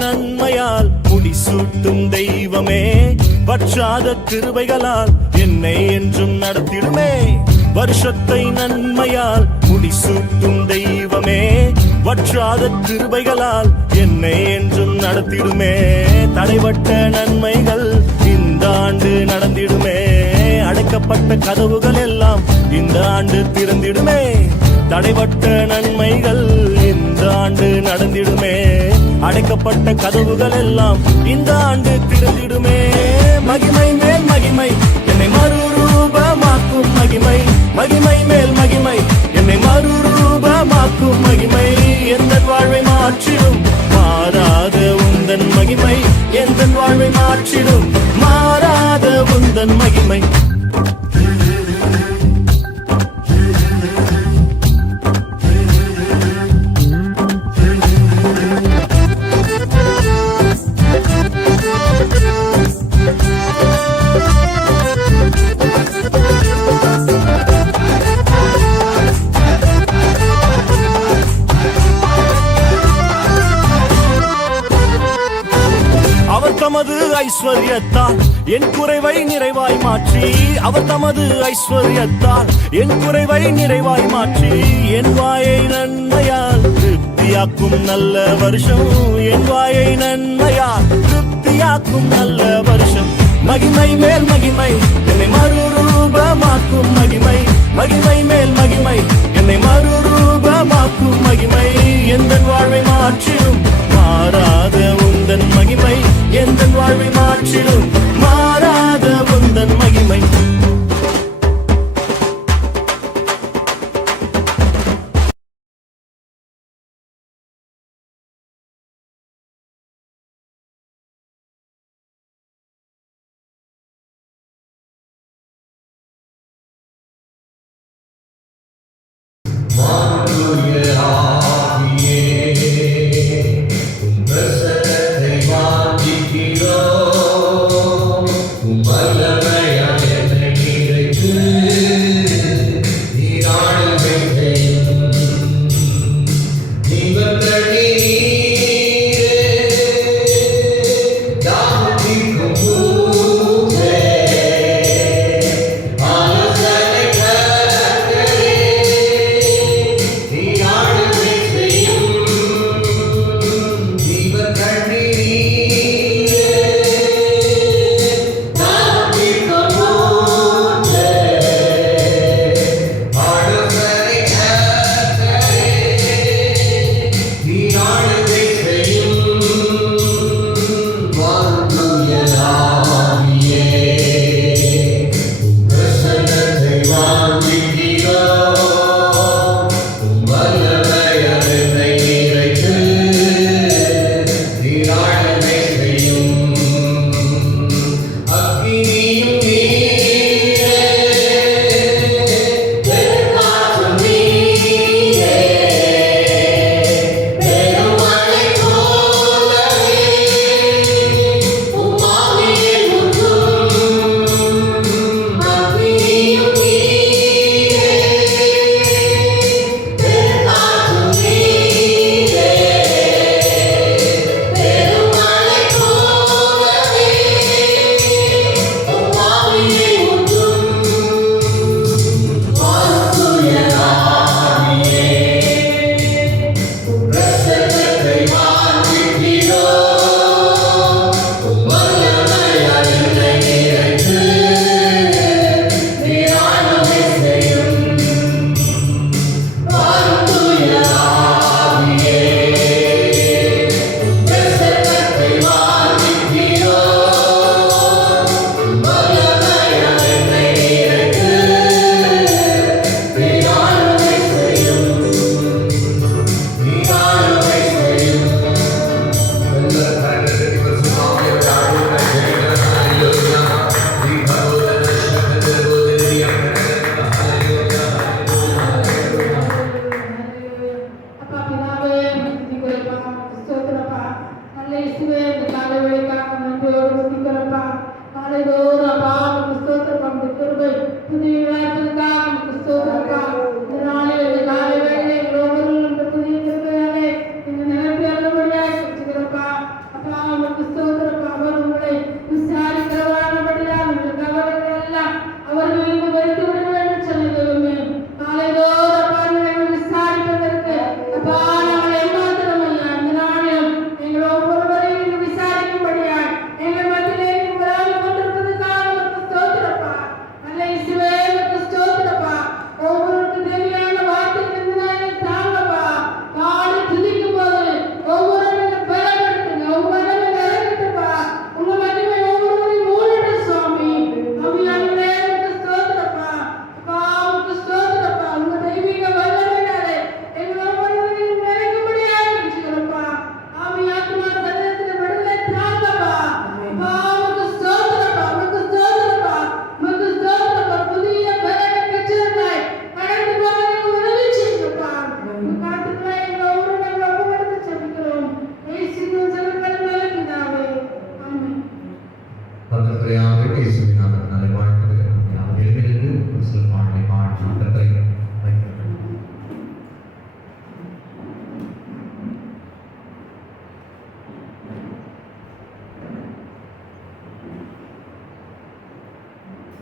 நன்மையால் முடிசூட்டும் தெய்வமே, வற்றாத கிருபைகளால் என்னை என்றும் நடத்திடுமே. வருஷத்தை நன்மையால் முடிசூட்டும் தெய்வமே, வற்றாத கிருபைகளால் என்னை என்றும் நடத்திடுமே. தடைபட்ட நன்மைகள் இந்த ஆண்டு நடந்திடுமே. அடைக்கப்பட்ட கதவுகள் எல்லாம் இந்த ஆண்டு திறந்திடுமே. தடைபட்ட நன்மைகள் இந்த ஆண்டு நடந்திடுமே. அடைக்கப்பட்ட கதவுகள் எல்லாம் இந்த ஆண்டு திறந்திடுமே. மகிமை மேல் மகிமை என்னை மறுரூபமாக்கும் மகிமை, மகிமை மேல் மகிமை என்னை மறுரூபமாக்கும் மகிமை. எந்த வாழ்வை மாற்றிடும் மாறாத உந்தன் மகிமை, எந்த வாழ்வை மாற்றிடும் மாறாத உந்தன் மகிமை. தமது ஐஸ்வர்யத்தால் என் குறைவை நிறைவாய் மாற்றி, அவர் தமது ஐஸ்வர்யத்தால் என் குறைவை நிறைவாய் மாற்றி, என் வாயை நன்மையால் திருப்தியாக்கும் நல்ல வருஷம், என் வாயை நன்மையால் திருப்தியாக்கும் நல்ல வருஷம். மகிமை மேல் மகிமை என்னை மறுரூபமாக்கும் மகிமை, மகிமை மேல் மகிமை என்னை மறுரூபமாக்கும் மகிமை. எந்த வாழ்வை மாற்றிடும் மாறாத உந்தன் மகிமை, எந்த வாழ்வை மாற்றிடும் மாறாத உந்தன் மகிமை.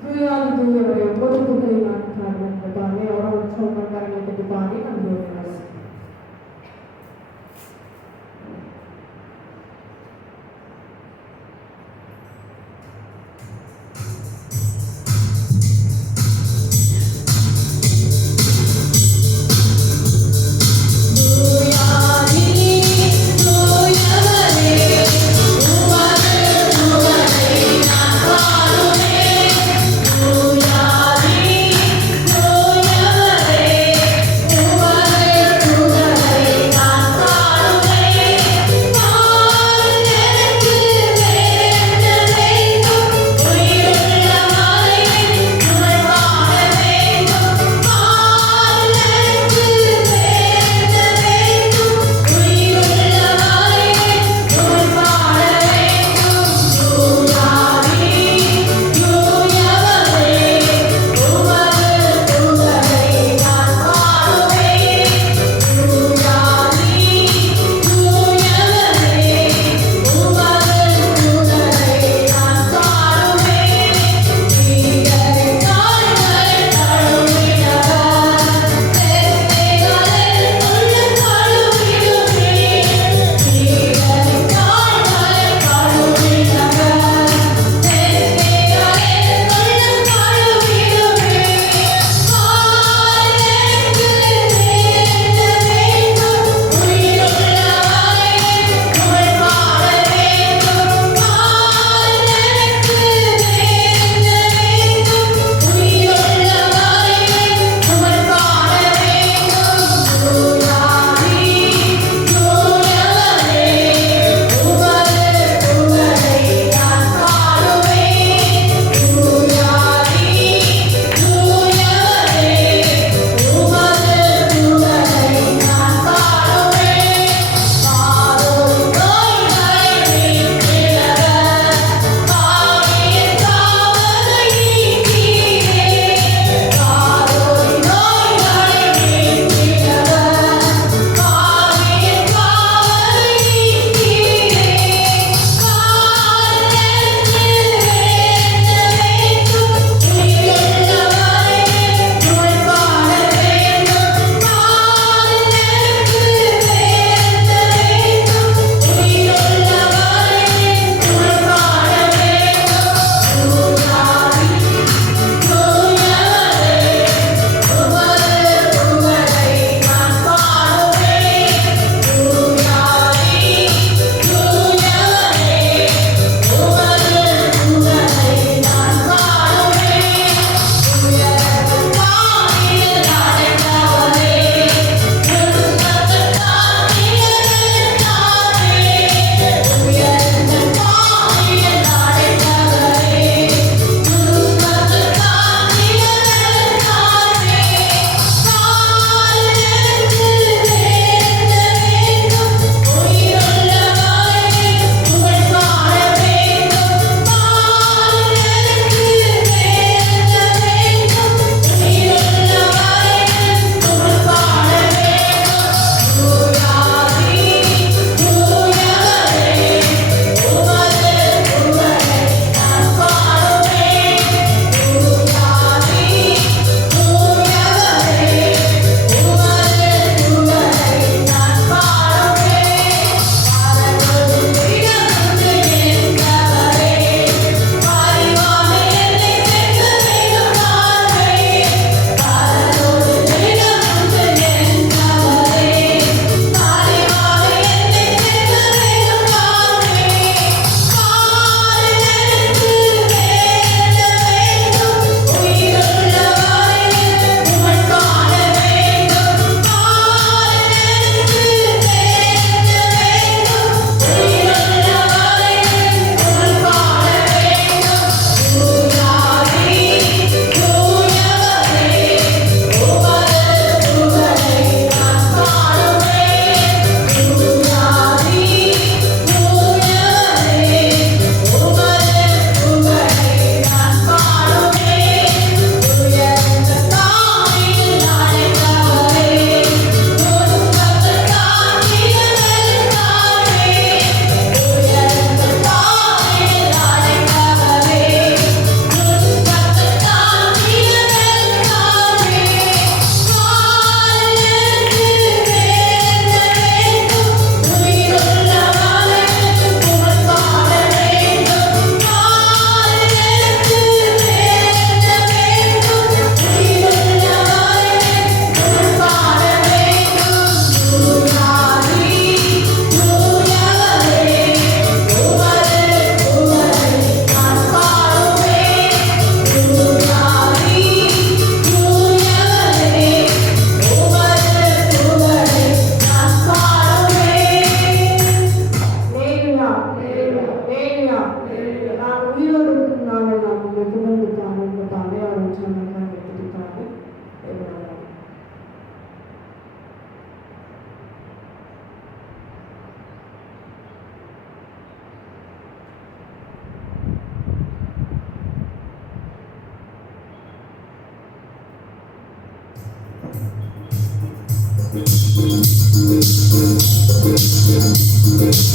ದೂರವರೆ ಒಂಬತ್ತು ತುಕಡಿ ಮಾತನಾಡುತ್ತಾನೆ ಅವರ ಉತ್ಸವಕಾರನೆ ತೆಗೆದುತ್ತಾನೆ ಎಂದು Hallelujah.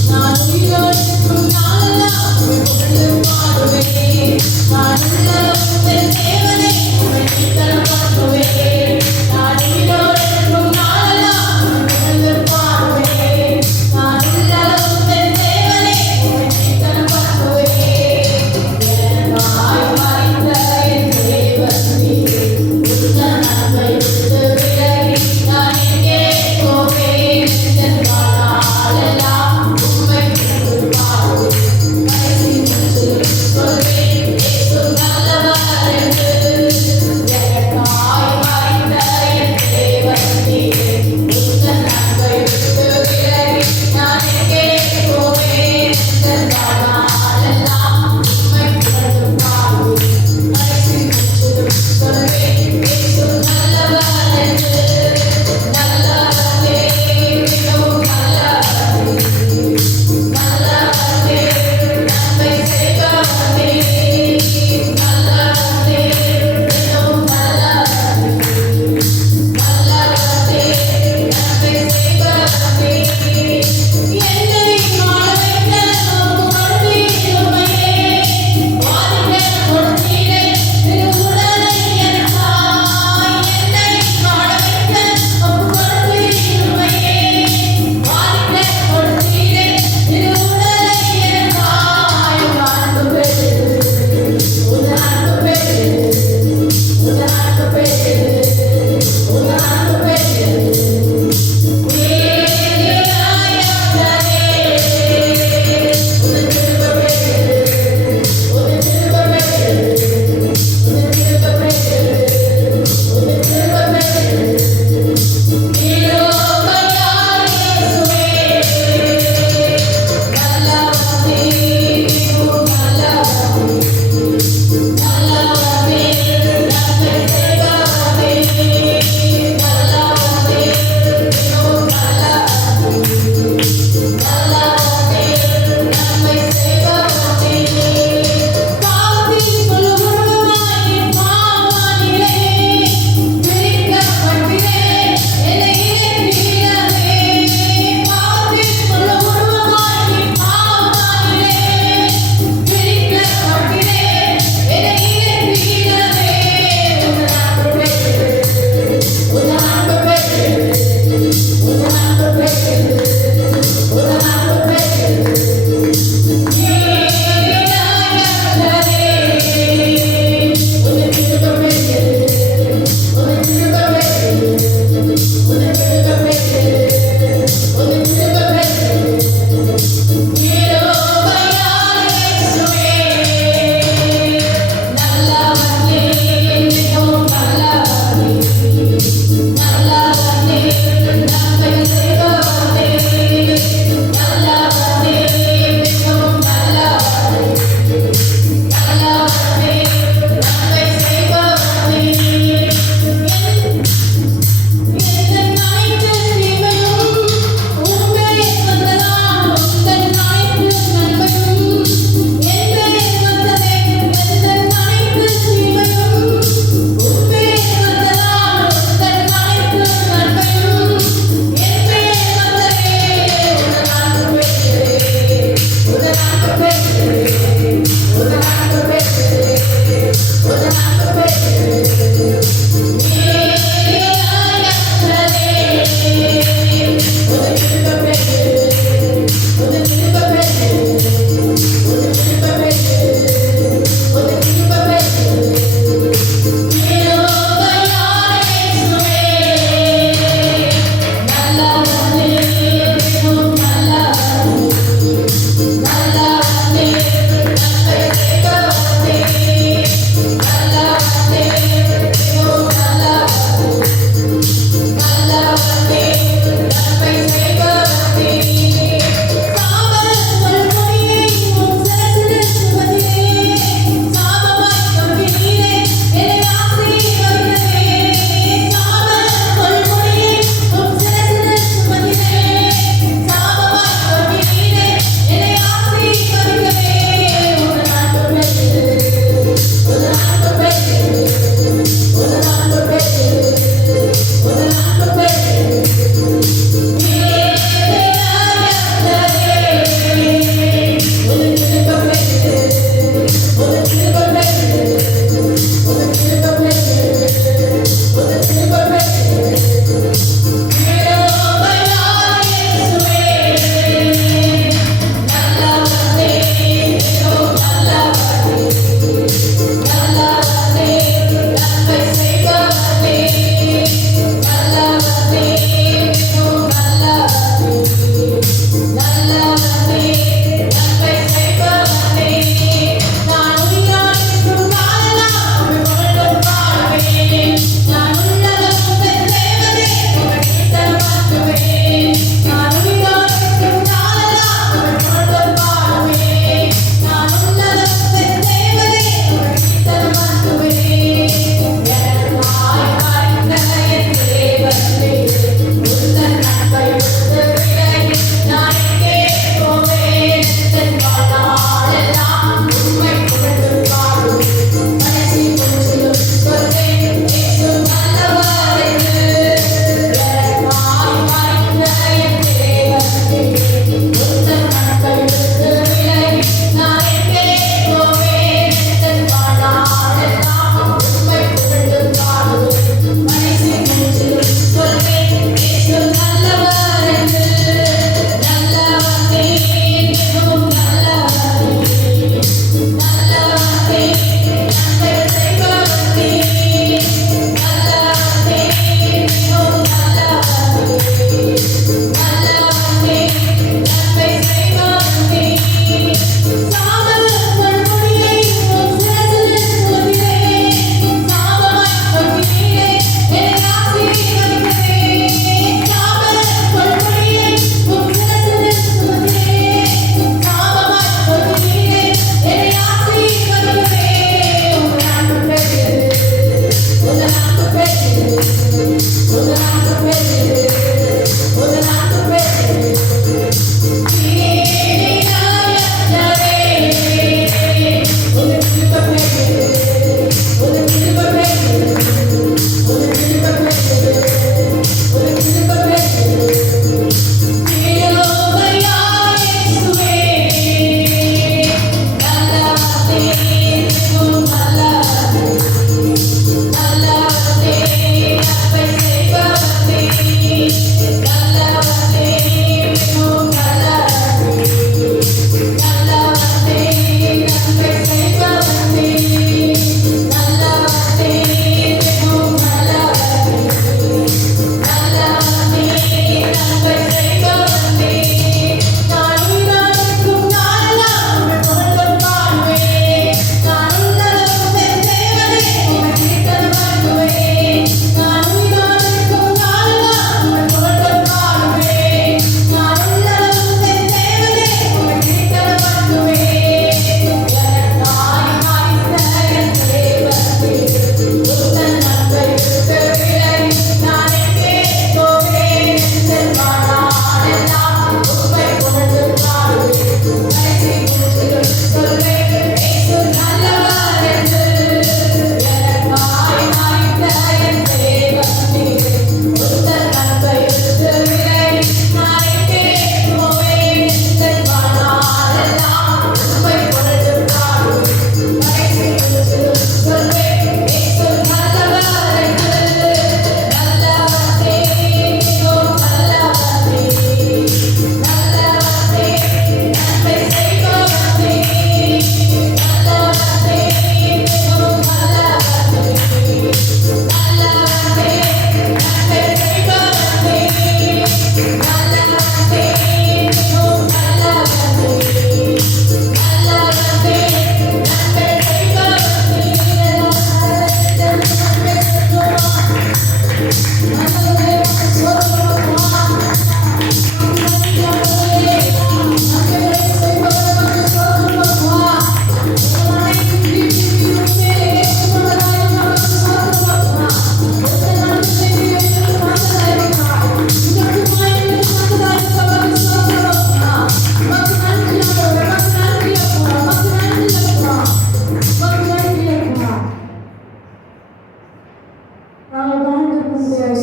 நான் உயிரோடு நாளெல்லாம் புகழ்ந்து பாடுவேன். நான் உள்ள உந்தன் தேவனை உன்னிடம் பாடுவேன். நான் உயிரோடு நாளெல்லாம் புகழ்ந்து பாடுவேன். நான் உள்ள உந்தன் தேவனை உன்னிடம் பாடுவேன். எனக்காய் மரித்த என் தேவன் நீரே. உந்தன் அன்பை விட்டு விலகி நான் எங்கே போவேன்? என் வாழ்நாளெல்லாம் உம்மை நினைத்து பாடுவேன். கடைசி மூச்சில் சொல்வேன், இயேசு நல்லவர் என்று.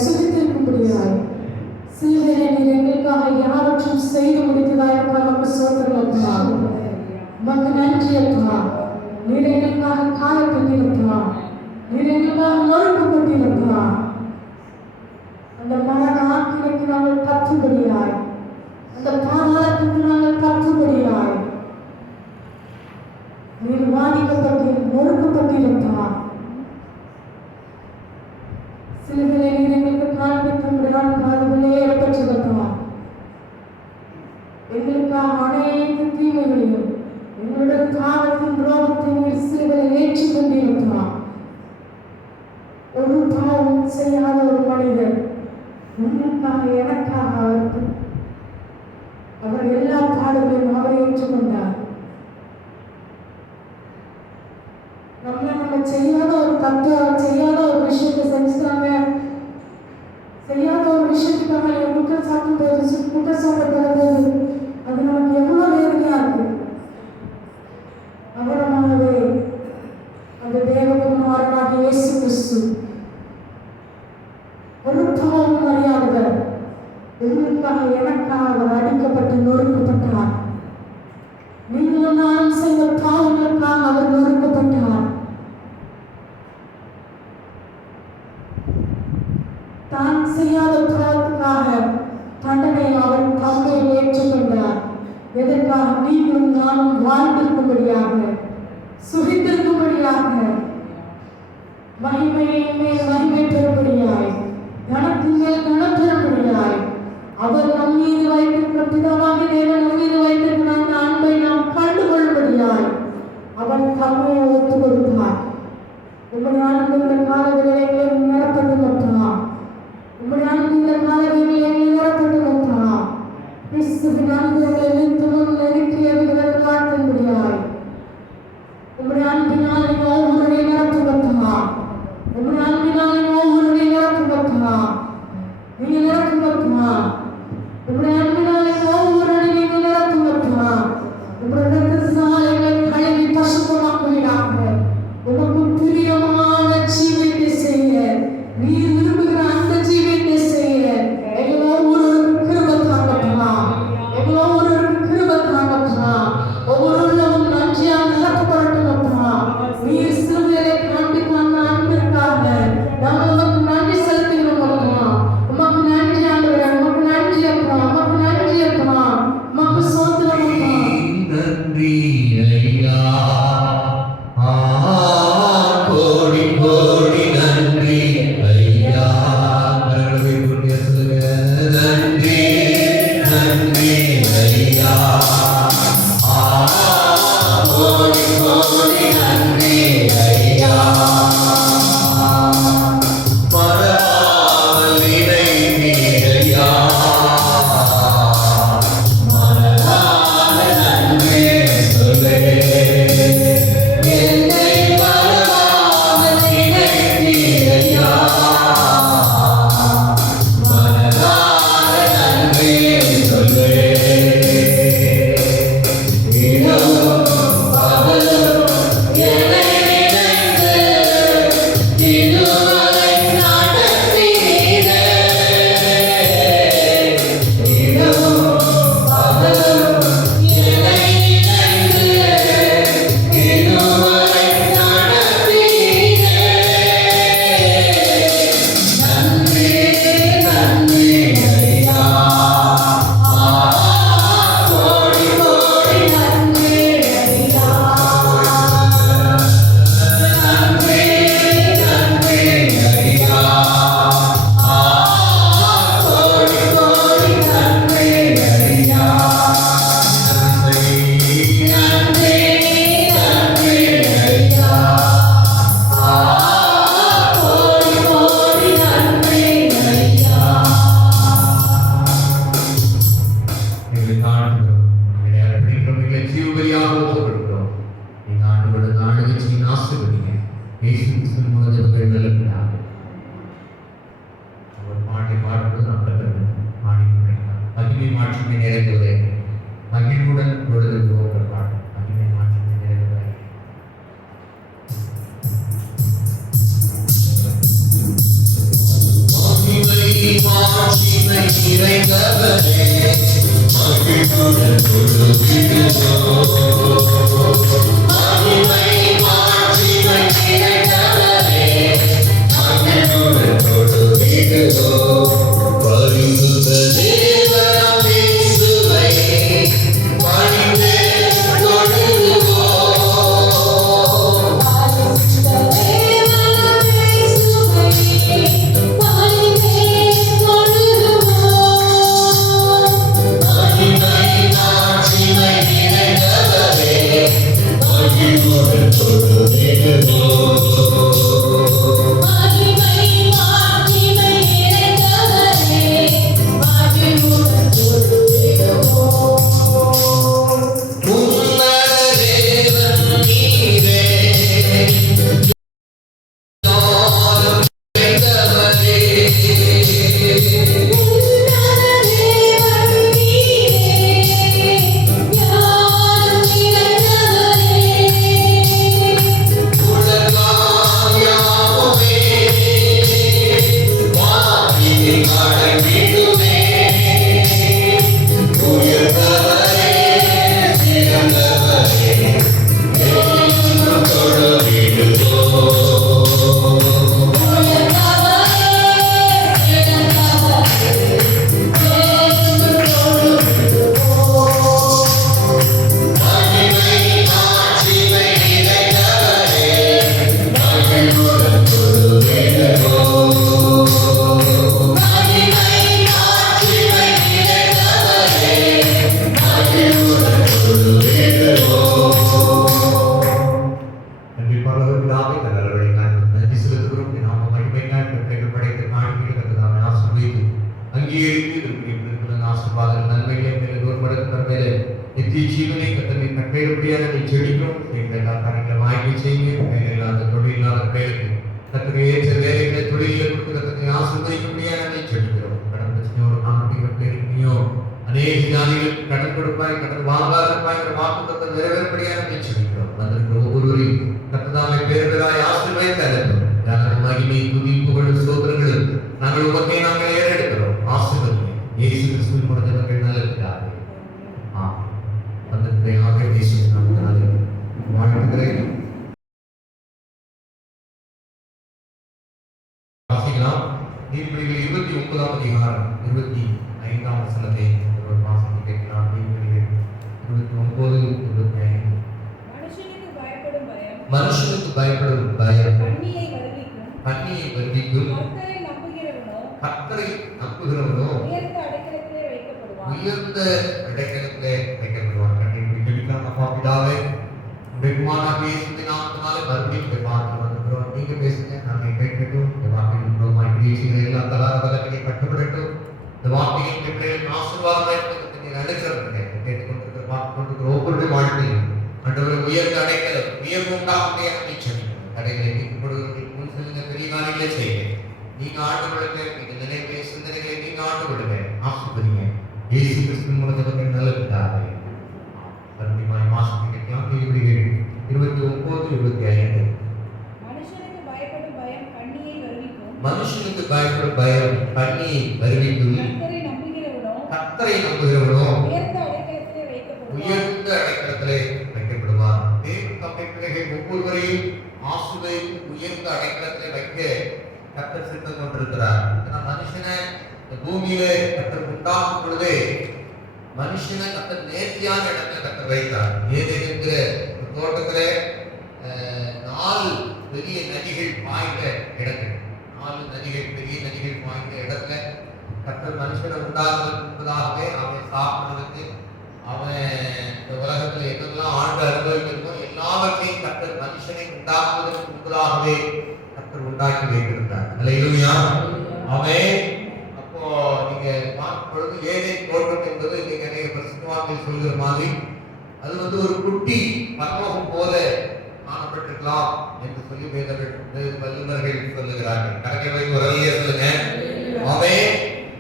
சுகித்திருக்கும்படியாய் சிலுவையிலே நீர் எங்களுக்காக யாவற்றும் செய்து முடித்ததாய் நமக்கு சோதனை அப்பா. உமக்கு நன்றி அப்பா. நீர் எங்களுக்காக காயப்பட்டீரப்பா. நீர் எங்களுக்காக நொறுக்கப்பட்டீரப்பா. அந்த மரண ஆக்கினைக்கு நாங்கள் பற்றுபடியாய், அந்த பாதாளத்துக்கு நாங்கள் பற்றுபடியாய் நீர் வாதிக்கப்பட்டீர், நொறுக்கப்பட்டீரப்பா. சிலுவையிலே நீர் எங்களுக்கு காண்பிக்கும்படியான பாடுகளே ஏற்பட்டதப்பா. எங்களுக்காக அனைத்து தீமைகளையும் எங்களுடைய பாவத்தின் ரோகத்தை நீர் சிலுவையிலே ஏற்றுக்கொண்டீரப்பா. ஒரு பாவம் செய்யாத ஒரு மனிதர் உங்களுக்காக எனக்காக அவர் எல்லா பாடுகளையும் அவர் ஏற்றுக்கொண்டார். நம்ம செய்யாத ஒரு தப்பு, செய்யாத ஒரு விஷயத்தை செஞ்சுட்டாங்க, செய்யாத ஒரு விஷயத்துக்காக குற்றம் சாட்டும் போது, குற்றம் சாட்டப்படும் போது அது நமக்கு எவ்வளவு வேதனையா இருக்கு. அவரமாகவே அந்த தேவகுமாரனாகிய இயேசு கிறிஸ்து ஒரு பாவம் அறியாதவர் உங்களுக்காக எனக்காக அவர் அடிக்கப்பட்டு நொறுக்கப்பட்டார். நீங்களும் நானும் செய்த பாவங்களுக்காக அவர் நொறுக்கப்பட்டார். தான் செய்யாத பாவத்துக்காக தண்டனை அவர் தம்மையில் ஏற்றுக்கொண்டார். எதற்காக? நீங்களும் நானும் வாழ்ந்திருக்கும்படியாக, சுகித்திருக்கும்படியாக, மகிமையை மேல் மகிமை பெறும்படியாய், கணத்தின் மேல் கணம் பெறும்படியாய், அவர் நம் மீது வைத்திருக்கிற பிதாவாகி தேவன் நம் மீது வைத்திருக்கிற அந்த அன்பை நாம் கண்டுகொள்ளும்படியாய் அவர் தம்மையை ஒப்புக் கொடுத்தார். உங்களுடைய அன்பு இந்த காலங்களிலே நிரப்பட்டும் அப்பா. உங்களுடைய அன்பு இந்த காலங்களிலே நிரப்பட்டும் அப்பா. கிறிஸ்துவின் அன்பு உங்களை நித்தமும் நெருக்கியவர்கள் காட்டும்படியாய் உங்களுடைய அன்பினால் ஒவ்வொருடைய நிரப்பும் அப்பா. உங்களுடைய அன்பினால் ஒவ்வொருடைய நிரப்பும் அப்பா. நீங்க நிரப்பும் அப்பா. உங்களுடைய அன்பினாலே ஒவ்வொருடைய நீங்க நிரப்பும் அப்பா. உங்களுடைய சாலைகளை கழுவி பசுத்தமாக்குவீராக. உமக்கு பிரியமான ஜீவியத்தை செய்ய, நீர் விரும்புகிற அந்த ஜீவியத்தை செய்ய எங்கள் ஒவ்வொருவருக்கும் கிருபை தாங்கப்பா. எங்கள் ஒவ்வொருவருக்கும் கிருபை தாங்கப்பா. ஒவ்வொருவரும் நன்றியாக நிரப்பப்படட்டும் அப்பா. நீர் சிலுவையிலே காண்பித்த அந்த அன்பிற்காக நாங்கள் உமக்கு நன்றி செலுத்துகிறோம் அப்பா. உமக்கு நன்றி ஆண்டவரே. உமக்கு நன்றி அப்பா. உமக்கு நன்றி அப்பா. உமக்கு சோத்திரம் அப்பா. நன்றி ஐயா, கோடி கோடி நன்றி ஐயா. நன்றி நன்றி ஐயா, கோடி கோடி நன்றி ஐயா. மறவாமல் நினைவீர் ஐயா, மறவாத நன்றி சொல்லே. என்னை மறவாமல் நினைவீர் ஐயா, மறவாத நன்றி சொல்லே. இரவும் பகலும் என்னை நினைத்து இதுவரை நடத்தினீரே. இரவும் பகலும் என்னை நினைத்து இதுவரை நடத்தினீரே. நன்றி நன்றி ஐயா, கோடி கோடி நன்றி ஐயா. நன்றி நன்றி ஐயா, கோடி கோடி நன்றி ஐயா. நன்றி நன்றி ஐயா, கோடி கோடி நன்றி ஐயா. எங்களை காணுகிறோம், எங்களை அர்ப்பணிக்கிறோம், எங்களை ஜீவபலியாக ஒப்புக்கொடுக்கிறோம். நீங்க ஆண்டவரோட ஆளுகைச்சியின் ஆசீர்வதிங்க. இயேசு கிறிஸ்துவின் மூலமாக நல்ல பிதாவே. அவர் பாட்டை பாடும்போது நாம் கற்றுக்கணும். பாடி முடிக்கலாம். மகிமை மாற்றமே நிறைந்தவரே, மகிழ்வுடன் பொழுது போகிற பாடு. மகிமை மாற்றமே நிறைந்தவரே. மகிமை மனுஷனுக்கு பயப்படும் பயம் கண்ணியை வருவிக்கும். கர்த்தரை நம்புகிறவனோ உயர்ந்த அடைக்கலத்திலே வைக்கப்படுவான். கண்ணீர் ஜெபிக்கலாம். அப்பா பிதாவே, உடைய குமாரனாகிய இயேசுவின் நாமத்தினாலே மறுபடியும் உடைய வார்த்தை வந்திருக்கிறோம். நீங்க பேசுங்க, நாங்கள் கேட்கட்டும். இந்த வார்த்தையின் மூலமாக கிரியேஷன் எல்லா தலாரங்களை கட்டுப்படட்டும். இந்த வார்த்தையின் பிள்ளைகளின் ஆசீர்வாதங்களை நீங்க அழைக்கிறவங்க கேட்டுக்கொண்டிருக்கிற பார்த்து கொண்டிருக்கிற ஒவ்வொருடைய வாழ்க்கையும் ஆண்டவரை உயர்ந்த அடைக்கலம் உயர்வு உண்டாக தடைகளை நீக்கப்படுவதற்கு முன் செல்லுங்க. பெரிய காரியங்களை செய்யுங்க. நீங்க ஆண்டவர்களுக்கு இந்த நினைவுகளை சிந்தனைகளை நீங்க ஆண்டவர்களுக்கு ஆசீர்வதிங்க. இயேசு கிறிஸ்துவின் மூலமாக நல்ல பிதாவே. கண்டிப்பாய் மாசத்துக்கு கேட்கலாம். நீதிபதிகள் 29:25. மனுஷனுக்கு பயப்படும் பயம் கண்ணியை வருவிக்கும். மனுஷனுக்கு பயப்படும் பயம் கண்ணியை வருவிக்கும். கர்த்தரை நம்புகிறவனோ உயர்ந்த அடைக்கலத்திலே வைக்கப்படுவார். தேவன் தம்முடைய பிள்ளைகள் ஒவ்வொருவரையும் ஆசீர்வதித்து உயர்ந்த அடைக்கலத்திலே வைக்க கர்த்தர் சித்தம் கொண்டிருக்கிறார். மனுஷனை இந்த பூமியிலே கர்த்தர் உண்டாகும் பொழுதே மனுஷனை கர்த்தர் நேர்த்தியான இடத்துல கர்த்தர் வைத்தார். ஏதேனும் என்கிற தோட்டத்திலே 4 பெரிய நதிகள் பாய்ந்த இடங்கள், 4 நதிகள் பெரிய நதிகள் பாய்ந்த இடத்துல கர்த்தர் மனுஷனை உண்டாகுவதற்கு முன்பதாகவே அவனை சாப்பிடுவதற்கு அவன் இந்த உலகத்தில் என்னெல்லாம் ஆண்டு அனுபவிக்கிறதோ எல்லாவற்றையும் கர்த்தர் மனுஷனை உண்டாக்குவதற்கு முன்பதாகவே கர்த்தர் உண்டாக்கி வைத்திருந்தார். அல்லேலூயா. அவன் அப்போ நீங்க பார்க்கும் பொழுது ஏதேன் தோட்டம் என்பது நீங்க அநேக பரிசுத்தவான்கள் சொல்கிற மாதிரி அது ஒரு குட்டி பரலோகம் போல காணப்பட்டிருக்கலாம் என்று சொல்லி வல்லுநர்கள் சொல்லுகிறார்கள். கணக்கை ஒரு அறிய சொல்லுங்க. அவன்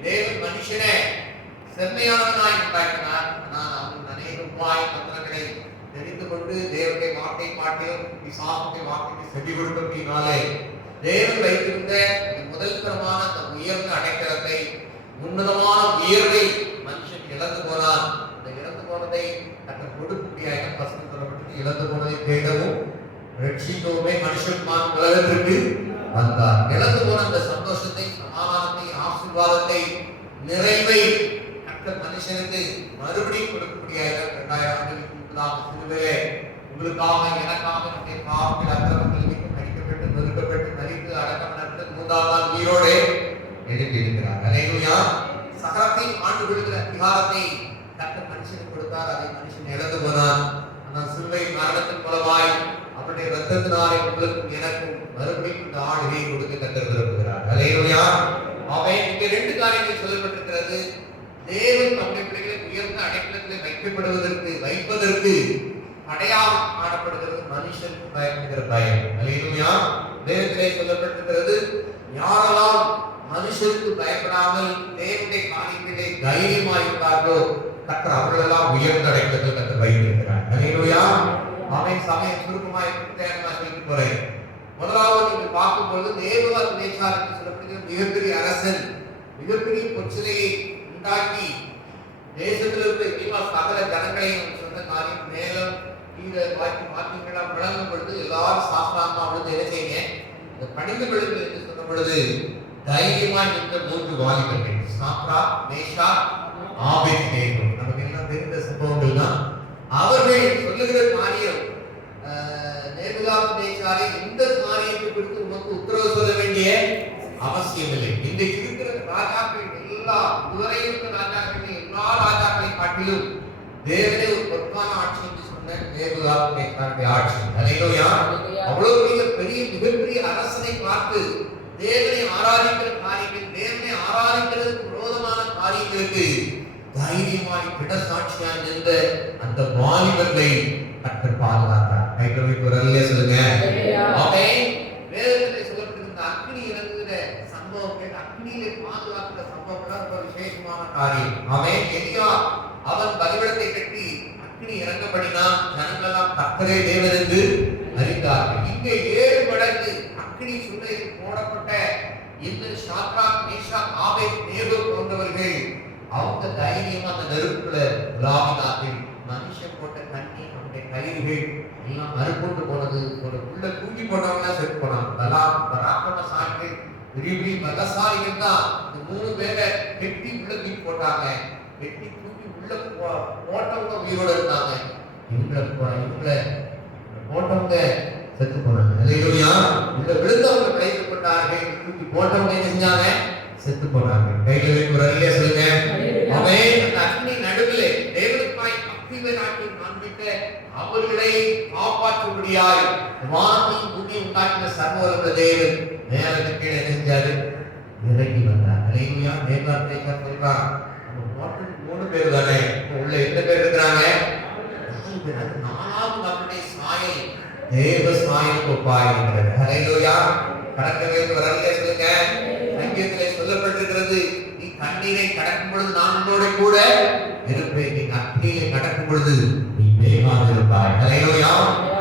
தேவன் மனுஷனை செம்மையானவனாய் உண்டாக்கினார். ஆனால் அவன் அநேக உபாய தந்திரங்களை தெரிந்து கொண்டு தேவனுடைய வார்த்தை மாட்டியும் பிசாசுடைய வார்த்தைக்கு செவி கொடுத்தபடினாலே தேவன் வைத்திருந்த முதல் தரமான அந்த உயர்ந்த அடைக்கலத்தை உன்னதமான உயர்வை மனுஷன் இழந்து போனான். அந்த இழந்து போனதை கர்த்தர் கொடுக்கும்படியாக வசனம் சொல்லப்பட்டது. இழந்து போனதை தேடவும் ரட்சிக்கவுமே மனுஷன் உலகத்திற்கு வந்தார். இழந்து போன அந்த சந்தோஷத்தை, சமாதானத்தை, ஆசீர்வாதத்தை, நிறைவை கர்த்தர் மனுஷனுக்கு மறுபடியும் கொடுக்கும்படியாக 2000 ஆண்டுகளுக்கு முன்பதாக சிலுவையிலே உங்களுக்காக எனக்காக நம்முடைய பாவங்கள் அக்கிரமங்கள் அடிக்கப்பட்டு நொறுக்கப்பட்டு மரித்து அடக்கம் பண்ணப்பட்டு 3ஆம் நாள் உயிரோடு எழுப்பி இருக்கிறார். அல்லேலூயா. சகலத்தையும் ஆண்டு கொள்கிற அதிகாரத்தை கர்த்தர் மனுஷனுக்கு கொடுத்தார். அதை மனுஷன் இழந்து போனான். ஆனால் சிலுவை மரணத்தின் மூலமாய் அவருடைய ரத்தத்தினாலே உங்களுக்கும் எனக்கும் மறுபடியும் இந்த ஆளுகையை கொடுக்க கர்த்தர் விரும்புகிறார். அல்லேலூயா. அவை இங்க 2 காரியங்கள் சொல்லப்பட்டிருக்கிறது. தேவன் நம்முடைய பிள்ளைகளை உயர்ந்த அடைக்கலத்தில் வைப்பதற்கு அடையாளம் காணப்படுகிறது மனுஷனுக்கு பயப்படுகிற பயம். அல்லேலூயா. வேதத்திலே சொல்லப்பட்டிருக்கிறது, யாரெல்லாம் மனுஷனுக்கு பயப்படாமல் தேவனுடைய காரியத்திலே தைரியமாக இருக்கிறார்களோ கர்த்தர் அவர்களெல்லாம் உயர்ந்த அடைக்கலத்தில் கர்த்தர் வைத்திருக்கிறார். அல்லேலூயா. அவன் சமயம் சுருக்கமாய் சொல்லிட்டு போறேன். முதலாவது நீங்கள் பார்க்கும்போது நேபுகாத் நேச்சார் என்று சொல்லப்படுகிற மிகப்பெரிய அரசன் மிகப்பெரிய பொற்சிலையை உண்டாக்கி தேசத்தில் இருக்கிற சகல ஜனங்களையும் சொன்ன காரியம் மேலும் கீழே வாக்கியங்களாம் விளங்கும் பொழுது எல்லாரும் சாஸ்திரமா விழுந்து என்ன செய்யுங்க, இந்த பணிந்து விழுந்து என்று சொல்லும் பொழுது தைரியமாய் நின்ற 3 வாலிபர்கள் சாத்ரா, மேஷாக், ஆபேத்நேகோ. நமக்கு எல்லாம் தெரிந்த சம்பவங்கள் தான். அவர்கள் சொல்லுகிற காரியம், நேபுகாத் நேச்சாரை இந்த காரியத்தை குறித்து உனக்கு உத்தரவு சொல்ல வேண்டிய அவசியம் இல்லை. இன்றைக்கு இருக்கிற ராஜாக்கள் இதுவரை இருக்கிற ராஜாக்கள் எல்லா ராஜாக்களை காட்டிலும் தேவனே ஒரு பொற்கான ஆட்சி என்று சொன்ன நேபுகாத் நேச்சாருடைய ஆட்சி. அல்லேலூயா. அவ்வளவு பெரிய மிகப்பெரிய அரசனை பார்த்து தேவனை ஆராதிக்கிற காரியங்கள், தேவனை ஆராதிக்கிறதுக்கு விரோதமான காரியங்களுக்கு தைரியமாய் திடசாட்சியாய் நின்ற அந்த வாலிபர்களை கர்த்தர் பாதுகாத்தார். கைகளை குரல்ல சொல்லுங்க. ஆமென். வேதத்திலே சொல்லப்பட்டிருந்த அக்னி இறங்குகிற சம்பவம், அக்னியிலே பாதுகாக்கிற சம்பவம் ரொம்ப விசேஷமான காரியம். ஆமென். எலியா அவன் பலிபீடத்தை கட்டி அக்னி இறங்கப்படினான். ஜனங்களெல்லாம் கர்த்தரே தேவன் என்று அறிந்தார்கள். இங்கே 7 மடங்கு அக்னி சூளையில் போடப்பட்ட இந்த சாத்ராக், மேஷாக், ஆபேத்நேகோ போன்றவர்கள் அவங்க தைரியமா அந்த நெருப்புல உலாவினார்கள். மனுஷன் போட்ட தண்ணி, அவனுடைய கயிறுகள் எல்லாம் மறுபொண்டு போனது. ஒரு உள்ள தூக்கி போனவங்க செத்து போனாங்க. பராக்கிரமசாலிகள், பெரிய பலசாலிகள் தான் இந்த 3 பேரை வெட்டி உள்ள தூக்கி போட்டாங்க. வெட்டி தூக்கி உள்ள போட்டவங்க உயிரோட இருந்தாங்க. இவங்களை போட்டவங்க செத்து போனாங்க. அல்லேலூயா. உள்ள விழுந்தவங்க கைது கொண்டார்கள். தூக்கி போட்டவங்க என்ன செஞ்சாங்க? செத்து போனாங்க. கைகளை குரல்ல சொல்லுங்க. அவன் அந்த அக்னி நடுவிலே தேவனுக்காய் பக்திவனாக்கி காண்பித்த அவர்களை காப்பாற்றும்படியாய் வானத்தையும் பூமியை உண்டாக்கின சர்வவல்லமை தேவன் மேலுக்கு கீழே செஞ்சாரு, இறங்கி வந்தார். அல்லேலூயா. நேபுகாத் நேச்சார் சொல்றான், நம்ம போட்டது 3 பேர் தானே, உள்ள எத்தனை பேர் இருக்கிறாங்க? 4 பேர். அது 4வது நம்முடைய சாயல் தேவ சாயல் ஒப்பாயிருக்கிறது. அல்லேலூயா. கடற்கரை வரல சொல்லுங்க. சங்கீதத்திலே சொல்லப்பட்டிருக்கிறது, நீ கண்ணீரை கடக்கும் பொழுது நான் உன்னோட கூட இருப்பேன், நீ அக்னியிலே கடக்கும் பொழுது நீ வேகமாக இருப்பாய். அல்லேலூயா.